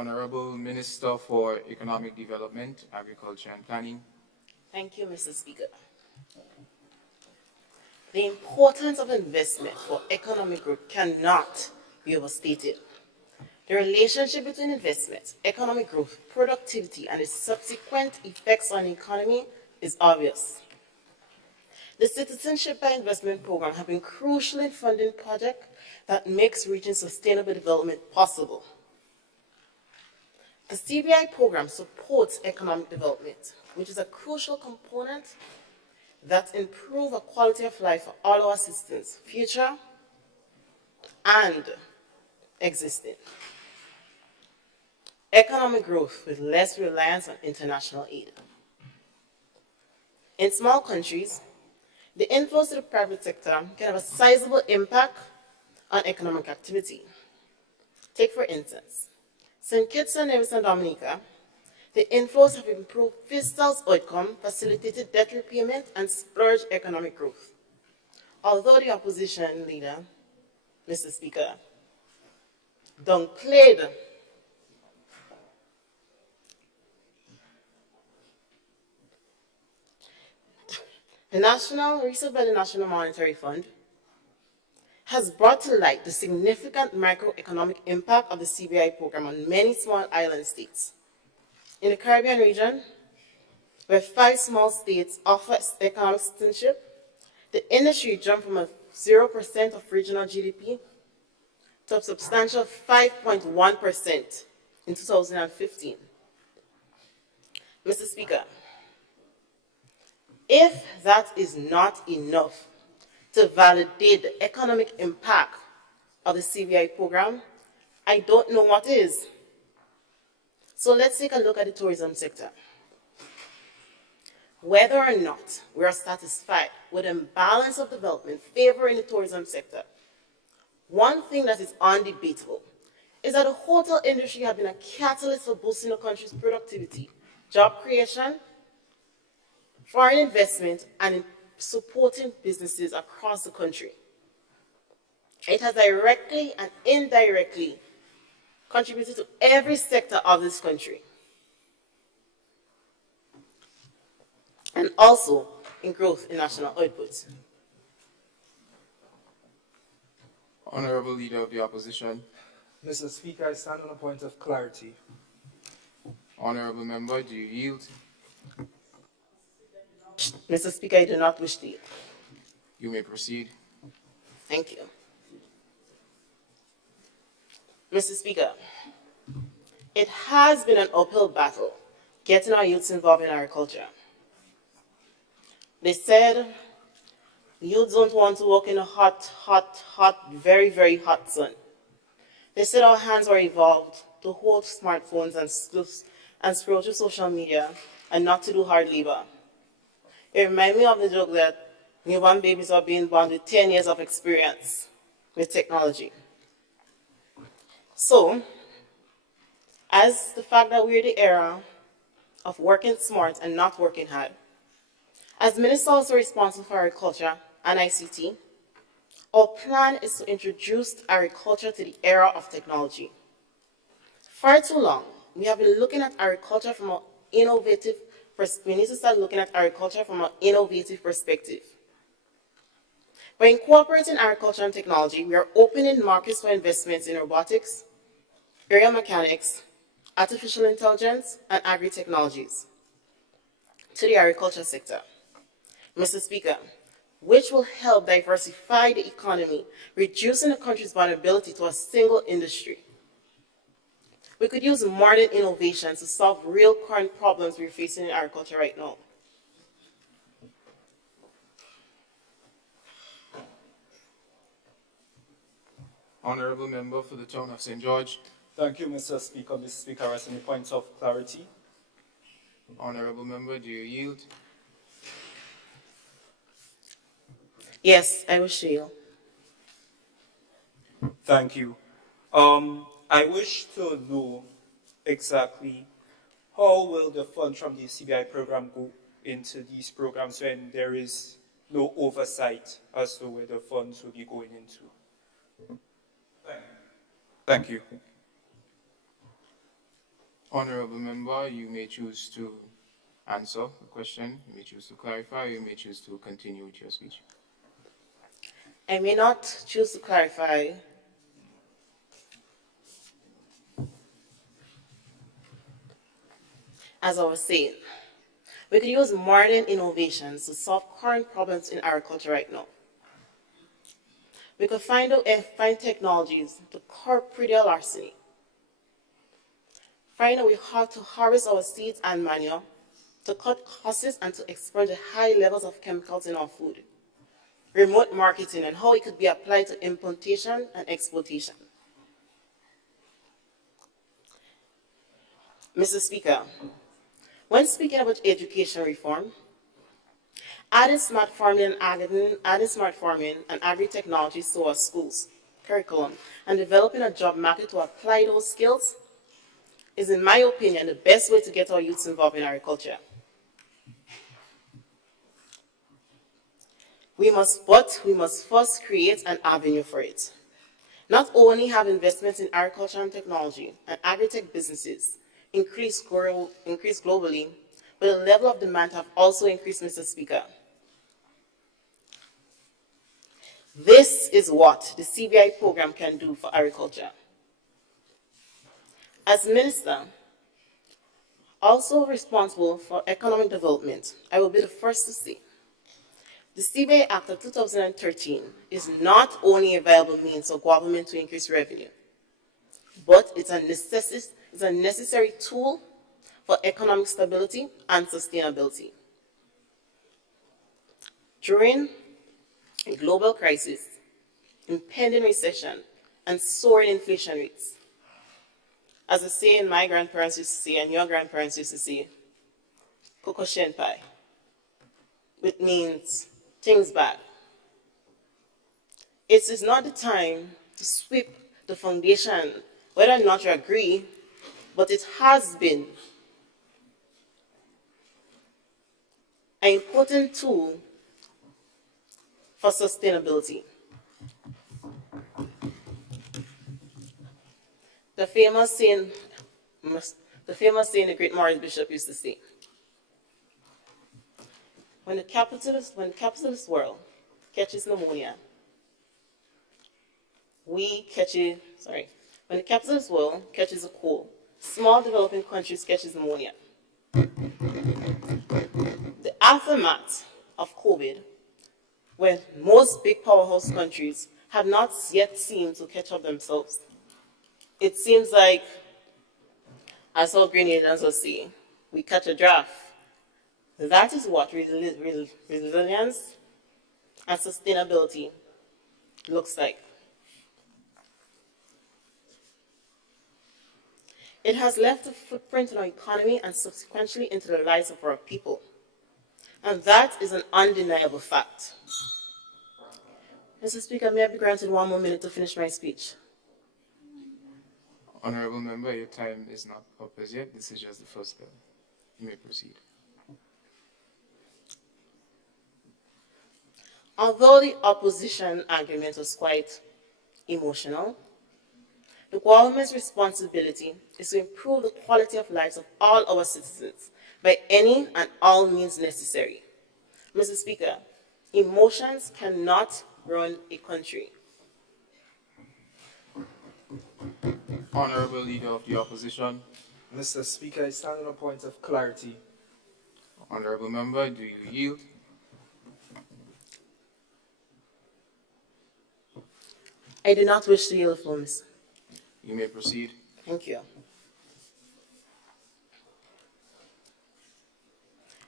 Honorable Minister for Economic Development, Agriculture and Planning. Thank you, Mr. Speaker. The importance of investment for economic growth cannot be overstated. The relationship between investment, economic growth, productivity, and its subsequent effects on the economy is obvious. The Citizenship by Investment Program has been crucial in funding projects that makes reaching sustainable development possible. The CBI program supports economic development, which is a crucial component that improves the quality of life for all our citizens, future and existing. Economic growth with less reliance on international aid. In small countries, the inflows to the private sector can have a sizable impact on economic activity. Take, for instance, St. Kitts and Nevis and Dominica, the inflows have improved fiscal outcome, facilitated debt repayment, and spurred economic growth. Although the opposition leader, Mr. Speaker, downplayed research by the National Monetary Fund has brought to light the significant microeconomic impact of the CBI program on many small island states. In the Caribbean region, where 5 small states offer economic citizenship, the industry jumped from a 0% of regional GDP to a substantial 5.1% in 2015. Mr. Speaker, if that is not enough to validate the economic impact of the CBI program, I don't know what is. So let's take a look at the tourism sector. Whether or not we are satisfied with the imbalance of development favoring the tourism sector, one thing that is undebatable is that the hotel industry has been a catalyst for boosting the country's productivity, job creation, foreign investment, and in supporting businesses across the country. It has directly and indirectly contributed to every sector of this country, and also in growth in national output. Honorable Leader of the Opposition. Mr. Speaker, I stand on a point of clarity. Honorable Member, do you yield? Mr. Speaker, I do not wish to yield. You may proceed. Thank you. Mr. Speaker, it has been an uphill battle getting our youths involved in agriculture. They said youths don't want to work in the hot, very, very hot sun. They said our hands were evolved to hold smartphones and scroll through social media and not to do hard labor. It reminds me of the joke that newborn babies are being born with 10 years of experience with technology. So, as the fact that we're in the era of working smart and not working hard, as Minister also responsible for agriculture and ICT, our plan is to introduce agriculture to the era of technology. For too long, we have been looking at agriculture from an innovative perspective. We need to start looking at agriculture from an innovative perspective. By incorporating agriculture and technology, we are opening markets for investments in robotics, aerial mechanics, artificial intelligence, and agri-technologies to the agriculture sector. Mr. Speaker, which will help diversify the economy, reducing the country's vulnerability to a single industry. We could use modern innovations to solve real current problems we're facing in agriculture right now. Honorable Member for the Town of St. George. Thank you, Mr. Speaker. Mr. Speaker, as any points of clarity? Honorable Member, do you yield? Yes, I wish to yield. Thank you. I wish to know exactly how will the funds from the CBI program go into these programs when there is no oversight as to where the funds will be going into. Thank you. Honorable member, you may choose to answer the question, you may choose to clarify, you may choose to continue with your speech. I may not choose to clarify. As I was saying, we could use modern innovations to solve current problems in agriculture right now. We could find technologies to curb predial larceny. Find a way how to harvest our seeds and manure, to cut costs and to exploit the high levels of chemicals in our food. Remote marketing and how it could be applied to importation and exportation. Mr. Speaker, when speaking about education reform, adding smart farming and agri-technology to our schools, curriculum, and developing a job market to apply those skills is, in my opinion, the best way to get our youths involved in agriculture. We must first create an avenue for it. Not only have investments in agriculture and technology and agri-tech businesses increase globally, but the level of demand have also increased, Mr. Speaker. This is what the CBI program can do for agriculture. As Minister, also responsible for economic development, I will be the first to say, the CBI Act of 2013 is not only a viable means for government to increase revenue, but it's a necessary tool for economic stability and sustainability. During a global crisis, impending recession, and soaring inflation rates, as the saying my grandparents used to say and your grandparents used to say, Coco Shen Pai, which means things bad. It is not the time to sweep the foundation, whether or not you agree, but it has been an important tool for sustainability. The famous saying the great Morris Bishop used to say, when the capitalist world catches pneumonia, when the capitalist world catches a cold, small developing countries catches pneumonia. The aftermath of COVID, when most big powerhouse countries have not yet seemed to catch up themselves, it seems like, as all Grenadians will say, we catch a draft. That is what resilience and sustainability looks like. It has left a footprint in our economy and subsequently into the lives of our people. And that is an undeniable fact. Mr. Speaker, may I be granted one more minute to finish my speech? Honorable member, your time is not up as yet. This is just the first bill. You may proceed. Although the opposition argument was quite emotional, the government's responsibility is to improve the quality of lives of all our citizens by any and all means necessary. Mr. Speaker, emotions cannot run a country. Honorable Leader of the Opposition. Mr. Speaker, I stand on a point of clarity. Honorable Member, do you yield? I do not wish to yield the floor, Mr. You may proceed. Thank you.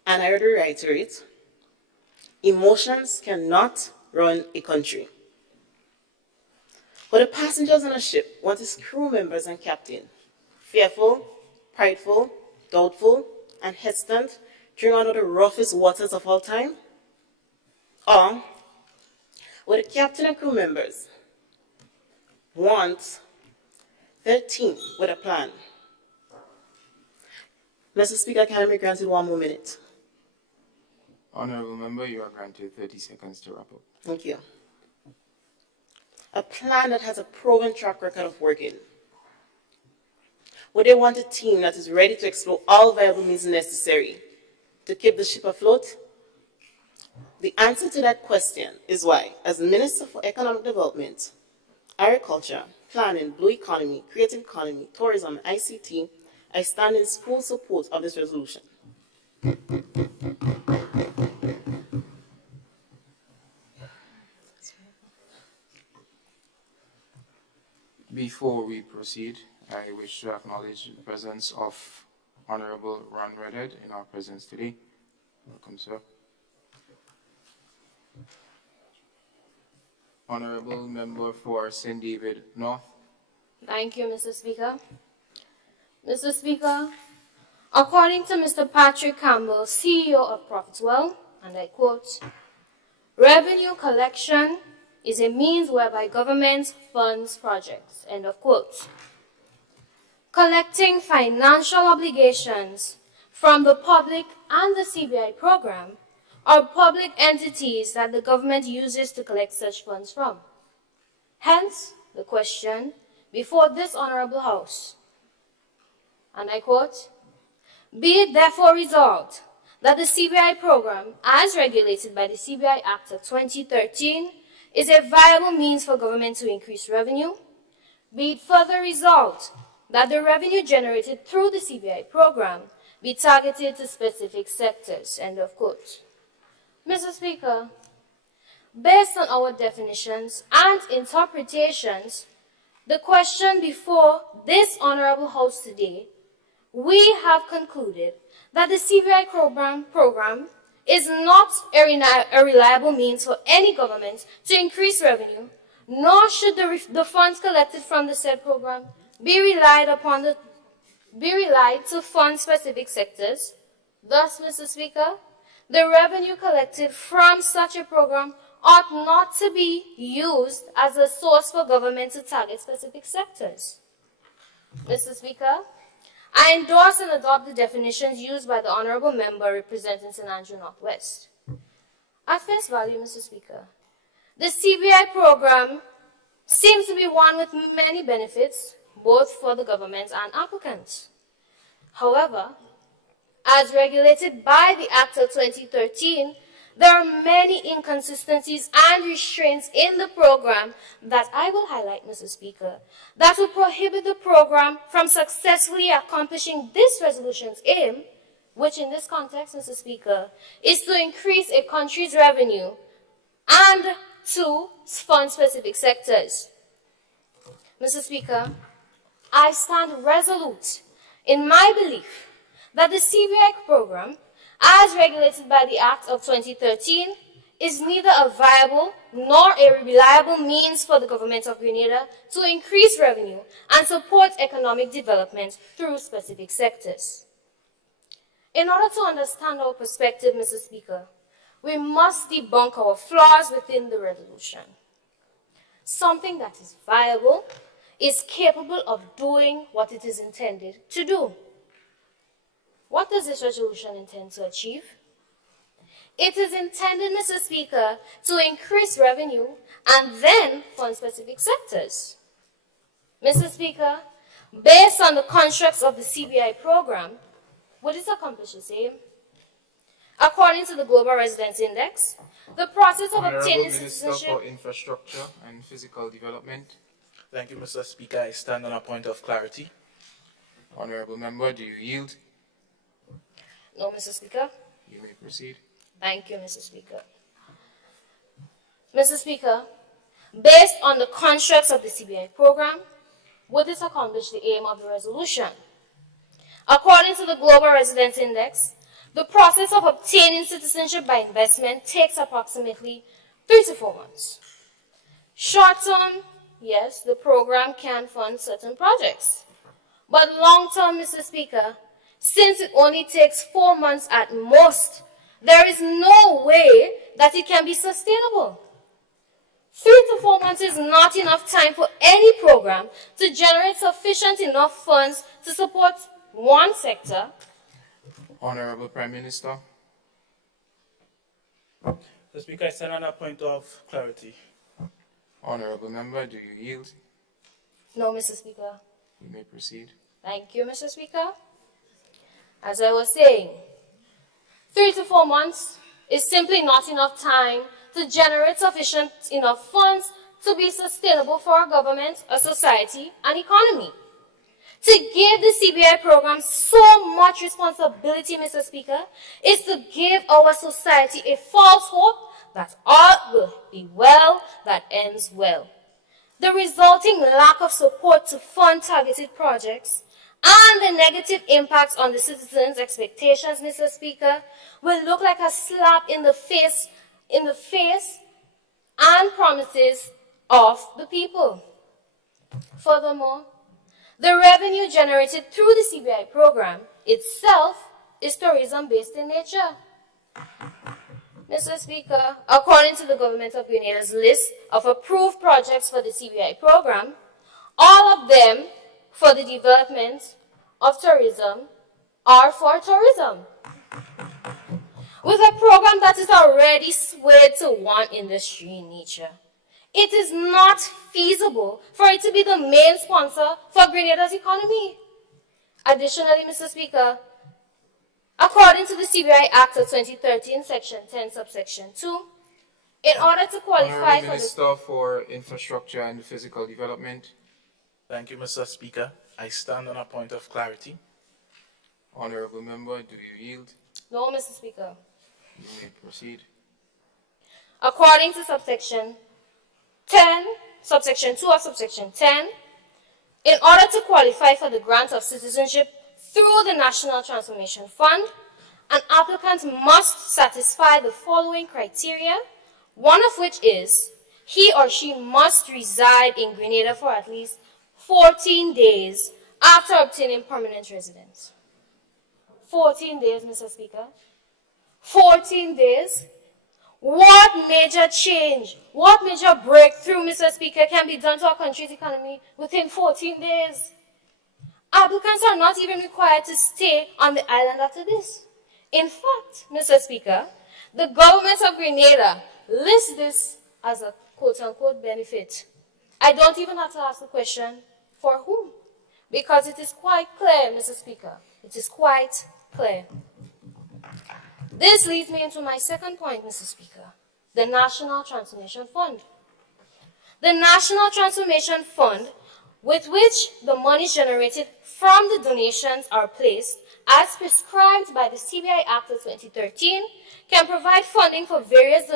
And I would reiterate, emotions cannot run a country. What the passengers on a ship want is crew members and captain, fearful, prideful, doubtful, and hesitant during one of the roughest waters of all time? Or what the captain and crew members want their team with a plan? Mr. Speaker, can I be granted one more minute? Honorable Member, you are granted 30 seconds to wrap up. Thank you. A plan that has a proven track record of working. Would they want a team that is ready to explore all viable means necessary to keep the ship afloat? The answer to that question is why, as the Minister for Economic Development, Agriculture, Planning, Blue Economy, Creative Economy, Tourism, and ICT, I stand in full support of this resolution. Before we proceed, I wish to acknowledge the presence of Honorable Ron Redhead in our presence today. Welcome, sir. Honorable Member for St. David North. Thank you, Mr. Speaker. Mr. Speaker, according to Mr. Patrick Campbell, CEO of Profitwell, and I quote, "Revenue collection is a means whereby government funds projects," end of quote. Collecting financial obligations from the public and the CBI program are public entities that the government uses to collect such funds from. Hence, the question before this Honorable House, and I quote, "Be it therefore resolved that the CBI program, as regulated by the CBI Act of 2013, is a viable means for government to increase revenue. Be it further resolved that the revenue generated through the CBI program be targeted to specific sectors," end of quote. Mr. Speaker, based on our definitions and interpretations, the question before this Honorable House today, we have concluded that the CBI program is not a reliable means for any government to increase revenue, nor should the funds collected from the said program be relied to fund specific sectors. Thus, Mr. Speaker, the revenue collected from such a program ought not to be used as a source for government to target specific sectors. Mr. Speaker, I endorse and adopt the definitions used by the Honorable Member representing St. Andrew Northwest. At face value, Mr. Speaker, the CBI program seems to be one with many benefits, both for the government and applicants. However, as regulated by the Act of 2013, there are many inconsistencies and restraints in the program that I will highlight, Mr. Speaker, that will prohibit the program from successfully accomplishing this resolution's aim, which in this context, Mr. Speaker, is to increase a country's revenue and to fund specific sectors. Mr. Speaker, I stand resolute in my belief that the CBI program, as regulated by the Act of 2013, is neither a viable nor a reliable means for the government of Grenada to increase revenue and support economic development through specific sectors. In order to understand our perspective, Mr. Speaker, we must debunk our flaws within the resolution. Something that is viable is capable of doing what it is intended to do. What does this resolution intend to achieve? It is intended, Mr. Speaker, to increase revenue and then fund specific sectors. Mr. Speaker, based on the constructs of the CBI program, would it accomplish its aim? According to the Global Residence Index, the process of obtaining Minister citizenship... for Infrastructure and Physical Development. Thank you, Mr. Speaker. I stand on a point of clarity. Honorable Member, do you yield? No, Mr. Speaker. You may proceed. Thank you, Mr. Speaker. Mr. Speaker, based on the constructs of the CBI program, would this accomplish the aim of the resolution? According to the Global Residence Index, the process of obtaining citizenship by investment takes approximately 3 to 4 months. Short term, yes, the program can fund certain projects. But long term, Mr. Speaker, since it only takes 4 months at most, there is no way that it can be sustainable. 3 to 4 months is not enough time for any program to generate sufficient enough funds to support one sector. Honorable Prime Minister. Mr. Speaker, I stand on a point of clarity. Honorable Member, do you yield? No, Mr. Speaker. You may proceed. Thank you, Mr. Speaker. As I was saying, 3 to 4 months is simply not enough time to generate sufficient enough funds to be sustainable for our government, our society, and economy. To give the CBI program so much responsibility, Mr. Speaker, is to give our society a false hope that all will be well that ends well. The resulting lack of support to fund targeted projects and the negative impacts on the citizens' expectations, Mr. Speaker, will look like a slap in the face and promises of the people. Furthermore, the revenue generated through the CBI program itself is tourism-based in nature. Mr. Speaker, according to the Government of Grenada's list of approved projects for the CBI program, all of them for the development of tourism are for tourism. With a program that is already swayed to one industry in nature, it is not feasible for it to be the main sponsor for Grenada's economy. Additionally, Mr. Speaker, according to the CBI Act of 2013, Section 10, subsection 2, in order to qualify Honourable for Minister for Infrastructure and Physical Development. Thank you, Mr. Speaker. I stand on a point of clarity. Honourable Member, do you yield? No, Mr. Speaker. You may proceed. According to subsection 10, subsection 2 of subsection 10, in order to qualify for the grant of citizenship through the National Transformation Fund, an applicant must satisfy the following criteria, one of which is he or she must reside in Grenada for at least 14 days after obtaining permanent residence. 14 days, Mr. Speaker. 14 days. What major change, what major breakthrough, Mr. Speaker, can be done to our country's economy within 14 days? Applicants are not even required to stay on the island after this. In fact, Mr. Speaker, the government of Grenada lists this as a quote-unquote benefit. I don't even have to ask the question, for whom? Because it is quite clear, Mr. Speaker. It is quite clear. This leads me into my second point, Mr. Speaker, the National Transformation Fund. The National Transformation Fund, with which the monies generated from the donations are placed, as prescribed by the CBI Act of 2013, can provide funding for various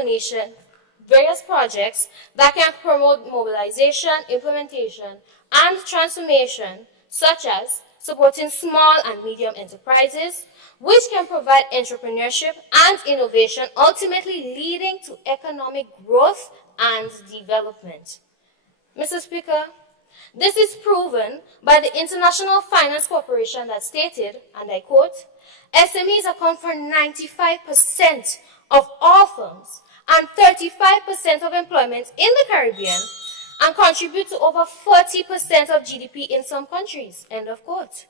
projects that can promote mobilization, implementation, and transformation, such as supporting small and medium enterprises, which can provide entrepreneurship and innovation, ultimately leading to economic growth and development. Mr. Speaker, this is proven by the International Finance Corporation that stated, and I quote, SMEs account for 95% of all firms and 35% of employment in the Caribbean and contribute to over 40% of GDP in some countries, end of quote.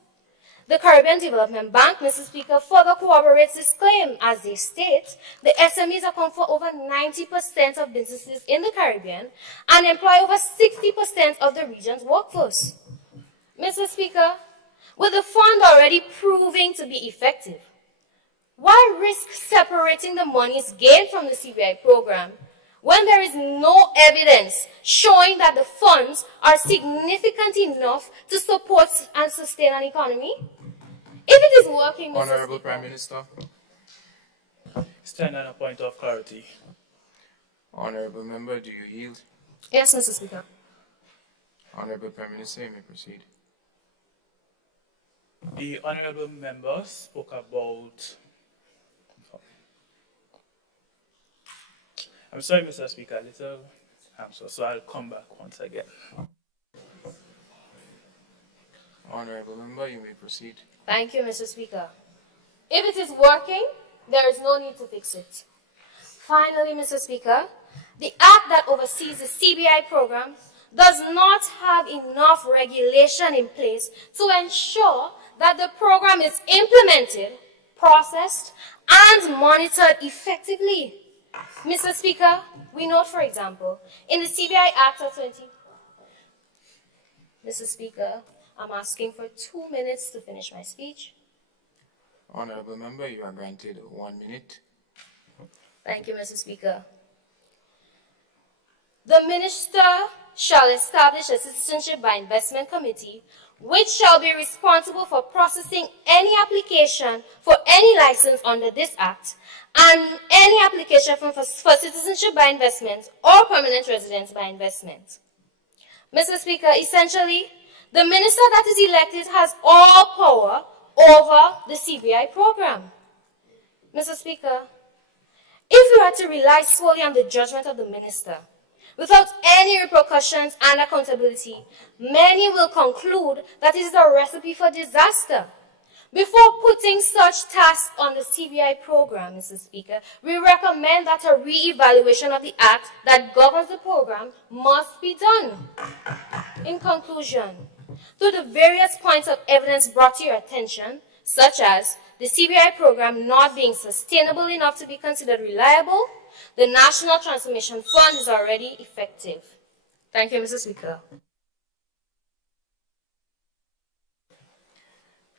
The Caribbean Development Bank, Mr. Speaker, further corroborates this claim as they state the SMEs account for over 90% of businesses in the Caribbean and employ over 60% of the region's workforce. Mr. Speaker, with the fund already proving to be effective, why risk separating the monies gained from the CBI program when there is no evidence showing that the funds are significant enough to support and sustain an economy? If it is working, Mr. Honourable Speaker, Prime Minister. Stand on a point of clarity. Honourable Member, do you yield? Yes, Mr. Speaker. Honourable Prime Minister, you may proceed. The honourable member spoke about... I'm sorry, Mr. Speaker, so I'll come back once again. Honourable Member, you may proceed. Thank you, Mr. Speaker. If it is working, there is no need to fix it. Finally, Mr. Speaker, the Act that oversees the CBI program does not have enough regulation in place to ensure that the program is implemented, processed, and monitored effectively. Mr. Speaker, we note, for example, in the CBI Act of Mr. Speaker, I'm asking for 2 minutes to finish my speech. Honorable member, you are granted 1 minute. Thank you, Mr. Speaker. The Minister shall establish a Citizenship by Investment Committee, which shall be responsible for processing any application for any license under this Act and any application for citizenship by investment or permanent residence by investment. Mr. Speaker, essentially, the minister that is elected has all power over the CBI program. Mr. Speaker, if we were to rely solely on the judgment of the minister, without any repercussions and accountability, many will conclude that it is a recipe for disaster. Before putting such tasks on the CBI program, Mr. Speaker, we recommend that a re-evaluation of the act that governs the program must be done. In conclusion, through the various points of evidence brought to your attention, such as the CBI program not being sustainable enough to be considered reliable, the National Transformation Fund is already effective. Thank you, Mr. Speaker.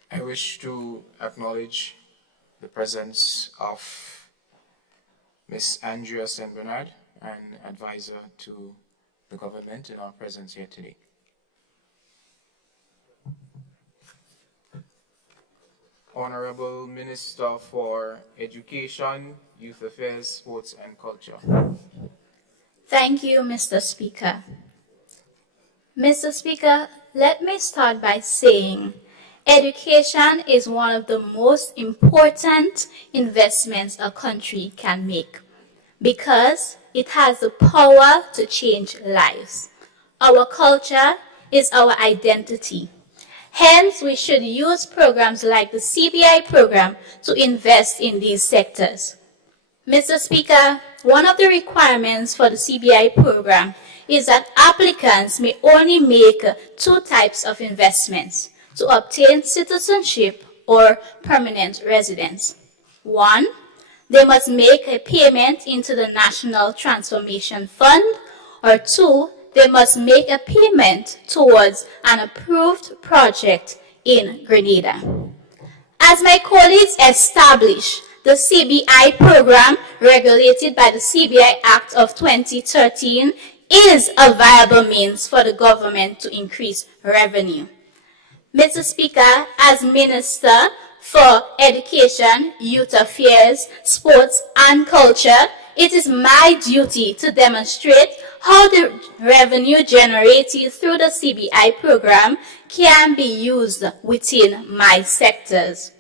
I wish to acknowledge the presence of Ms. Andrea St. Bernard, an advisor to the government in our presence here today. Honorable Minister for Education, Youth Affairs, Sports and Culture. Thank you, Mr. Speaker. Mr. Speaker, let me start by saying education is one of the most important investments a country can make because it has the power to change lives. Our culture is our identity. Hence, we should use programs like the CBI program to invest in these sectors. Mr. Speaker, one of the requirements for the CBI program is that applicants may only make 2 types of investments to obtain citizenship or permanent residence. 1, they must make a payment into the National Transformation Fund, or 2, they must make a payment towards an approved project in Grenada. As my colleagues establish, the CBI program, regulated by the CBI Act of 2013, is a viable means for the government to increase revenue. Mr. Speaker, as Minister for Education, Youth Affairs, Sports and Culture, it is my duty to demonstrate how the revenue generated through the CBI program can be used within my sectors.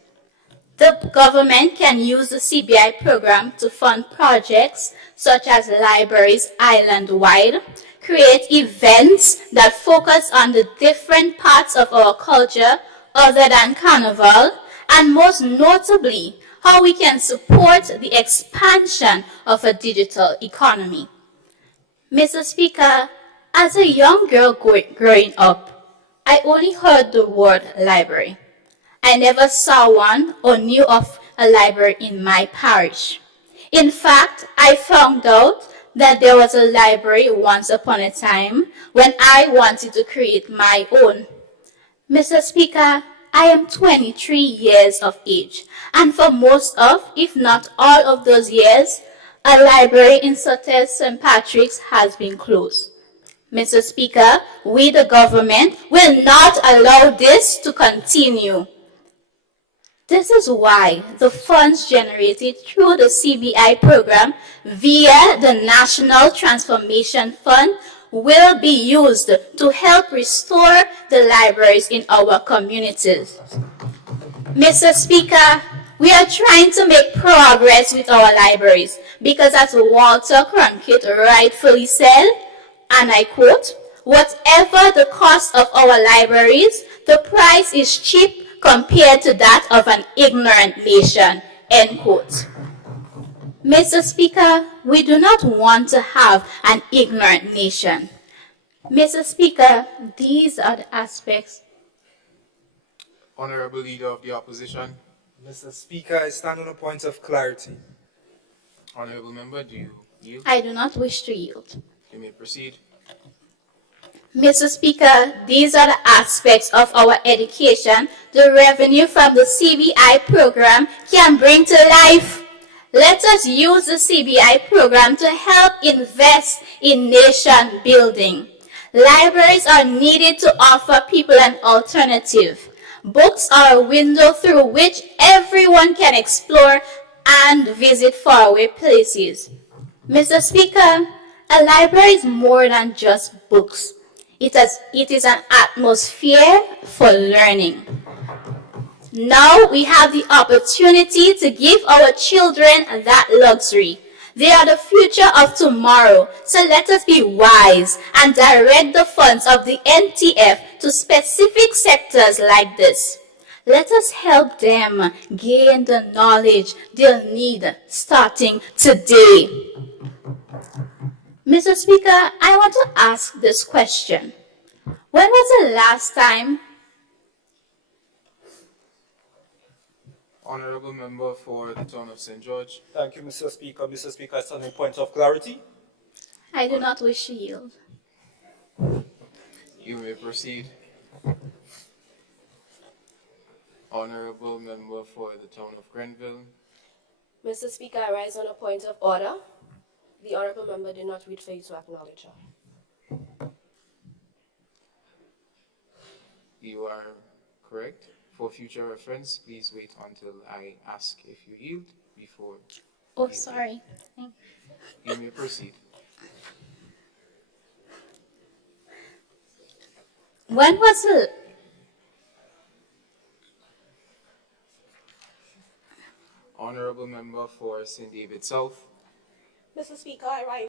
The government can use the CBI program to fund projects such as libraries island-wide, create events that focus on the different parts of our culture other than Carnival, and most notably, how we can support the expansion of a digital economy. Mr. Speaker, as a young girl growing up, I only heard the word library. I never saw one or knew of a library in my parish. In fact, I found out that there was a library once upon a time when I wanted to create my own. Mr. Speaker, I am 23 years of age, and for most of, if not all of those years, a library in Sutton St. Patrick's has been closed. Mr. Speaker, we the government will not allow this to continue. This is why the funds generated through the CBI program via the National Transformation Fund will be used to help restore the libraries in our communities. Mr. Speaker, we are trying to make progress with our libraries because, as Walter Cronkite rightfully said, and I quote, "Whatever the cost of our libraries, the price is cheap compared to that of an ignorant nation," end quote. Mr. Speaker, we do not want to have an ignorant nation. Mr. Speaker, these are the aspects. Honorable Leader of the Opposition. Mr. Speaker, I stand on a point of clarity. Honorable Member, do you yield? I do not wish to yield. You may proceed. Mr. Speaker, these are the aspects of our education the revenue from the CBI program can bring to life. Let us use the CBI program to help invest in nation building. Libraries are needed to offer people an alternative. Books are a window through which everyone can explore and visit faraway places. Mr. Speaker, a library is more than just books. It is an atmosphere for learning. Now we have the opportunity to give our children that luxury. They are the future of tomorrow, so let us be wise and direct the funds of the NTF to specific sectors like this. Let us help them gain the knowledge they'll need starting today. Mr. Speaker, I want to ask this question. When was the last time? Honorable Member for the town of St. George. Thank you, Mr. Speaker. Mr. Speaker, it's on a point of clarity. I do not wish to yield. You may proceed. Honorable Member for the town of Grenville. Mr. Speaker, I rise on a point of order. The honourable member did not wait for you to acknowledge her. You are correct. For future reference, please wait until I ask if you yield before. Oh, sorry. You may proceed. When was the Honorable Member for St. David South. Mr. Speaker, I rise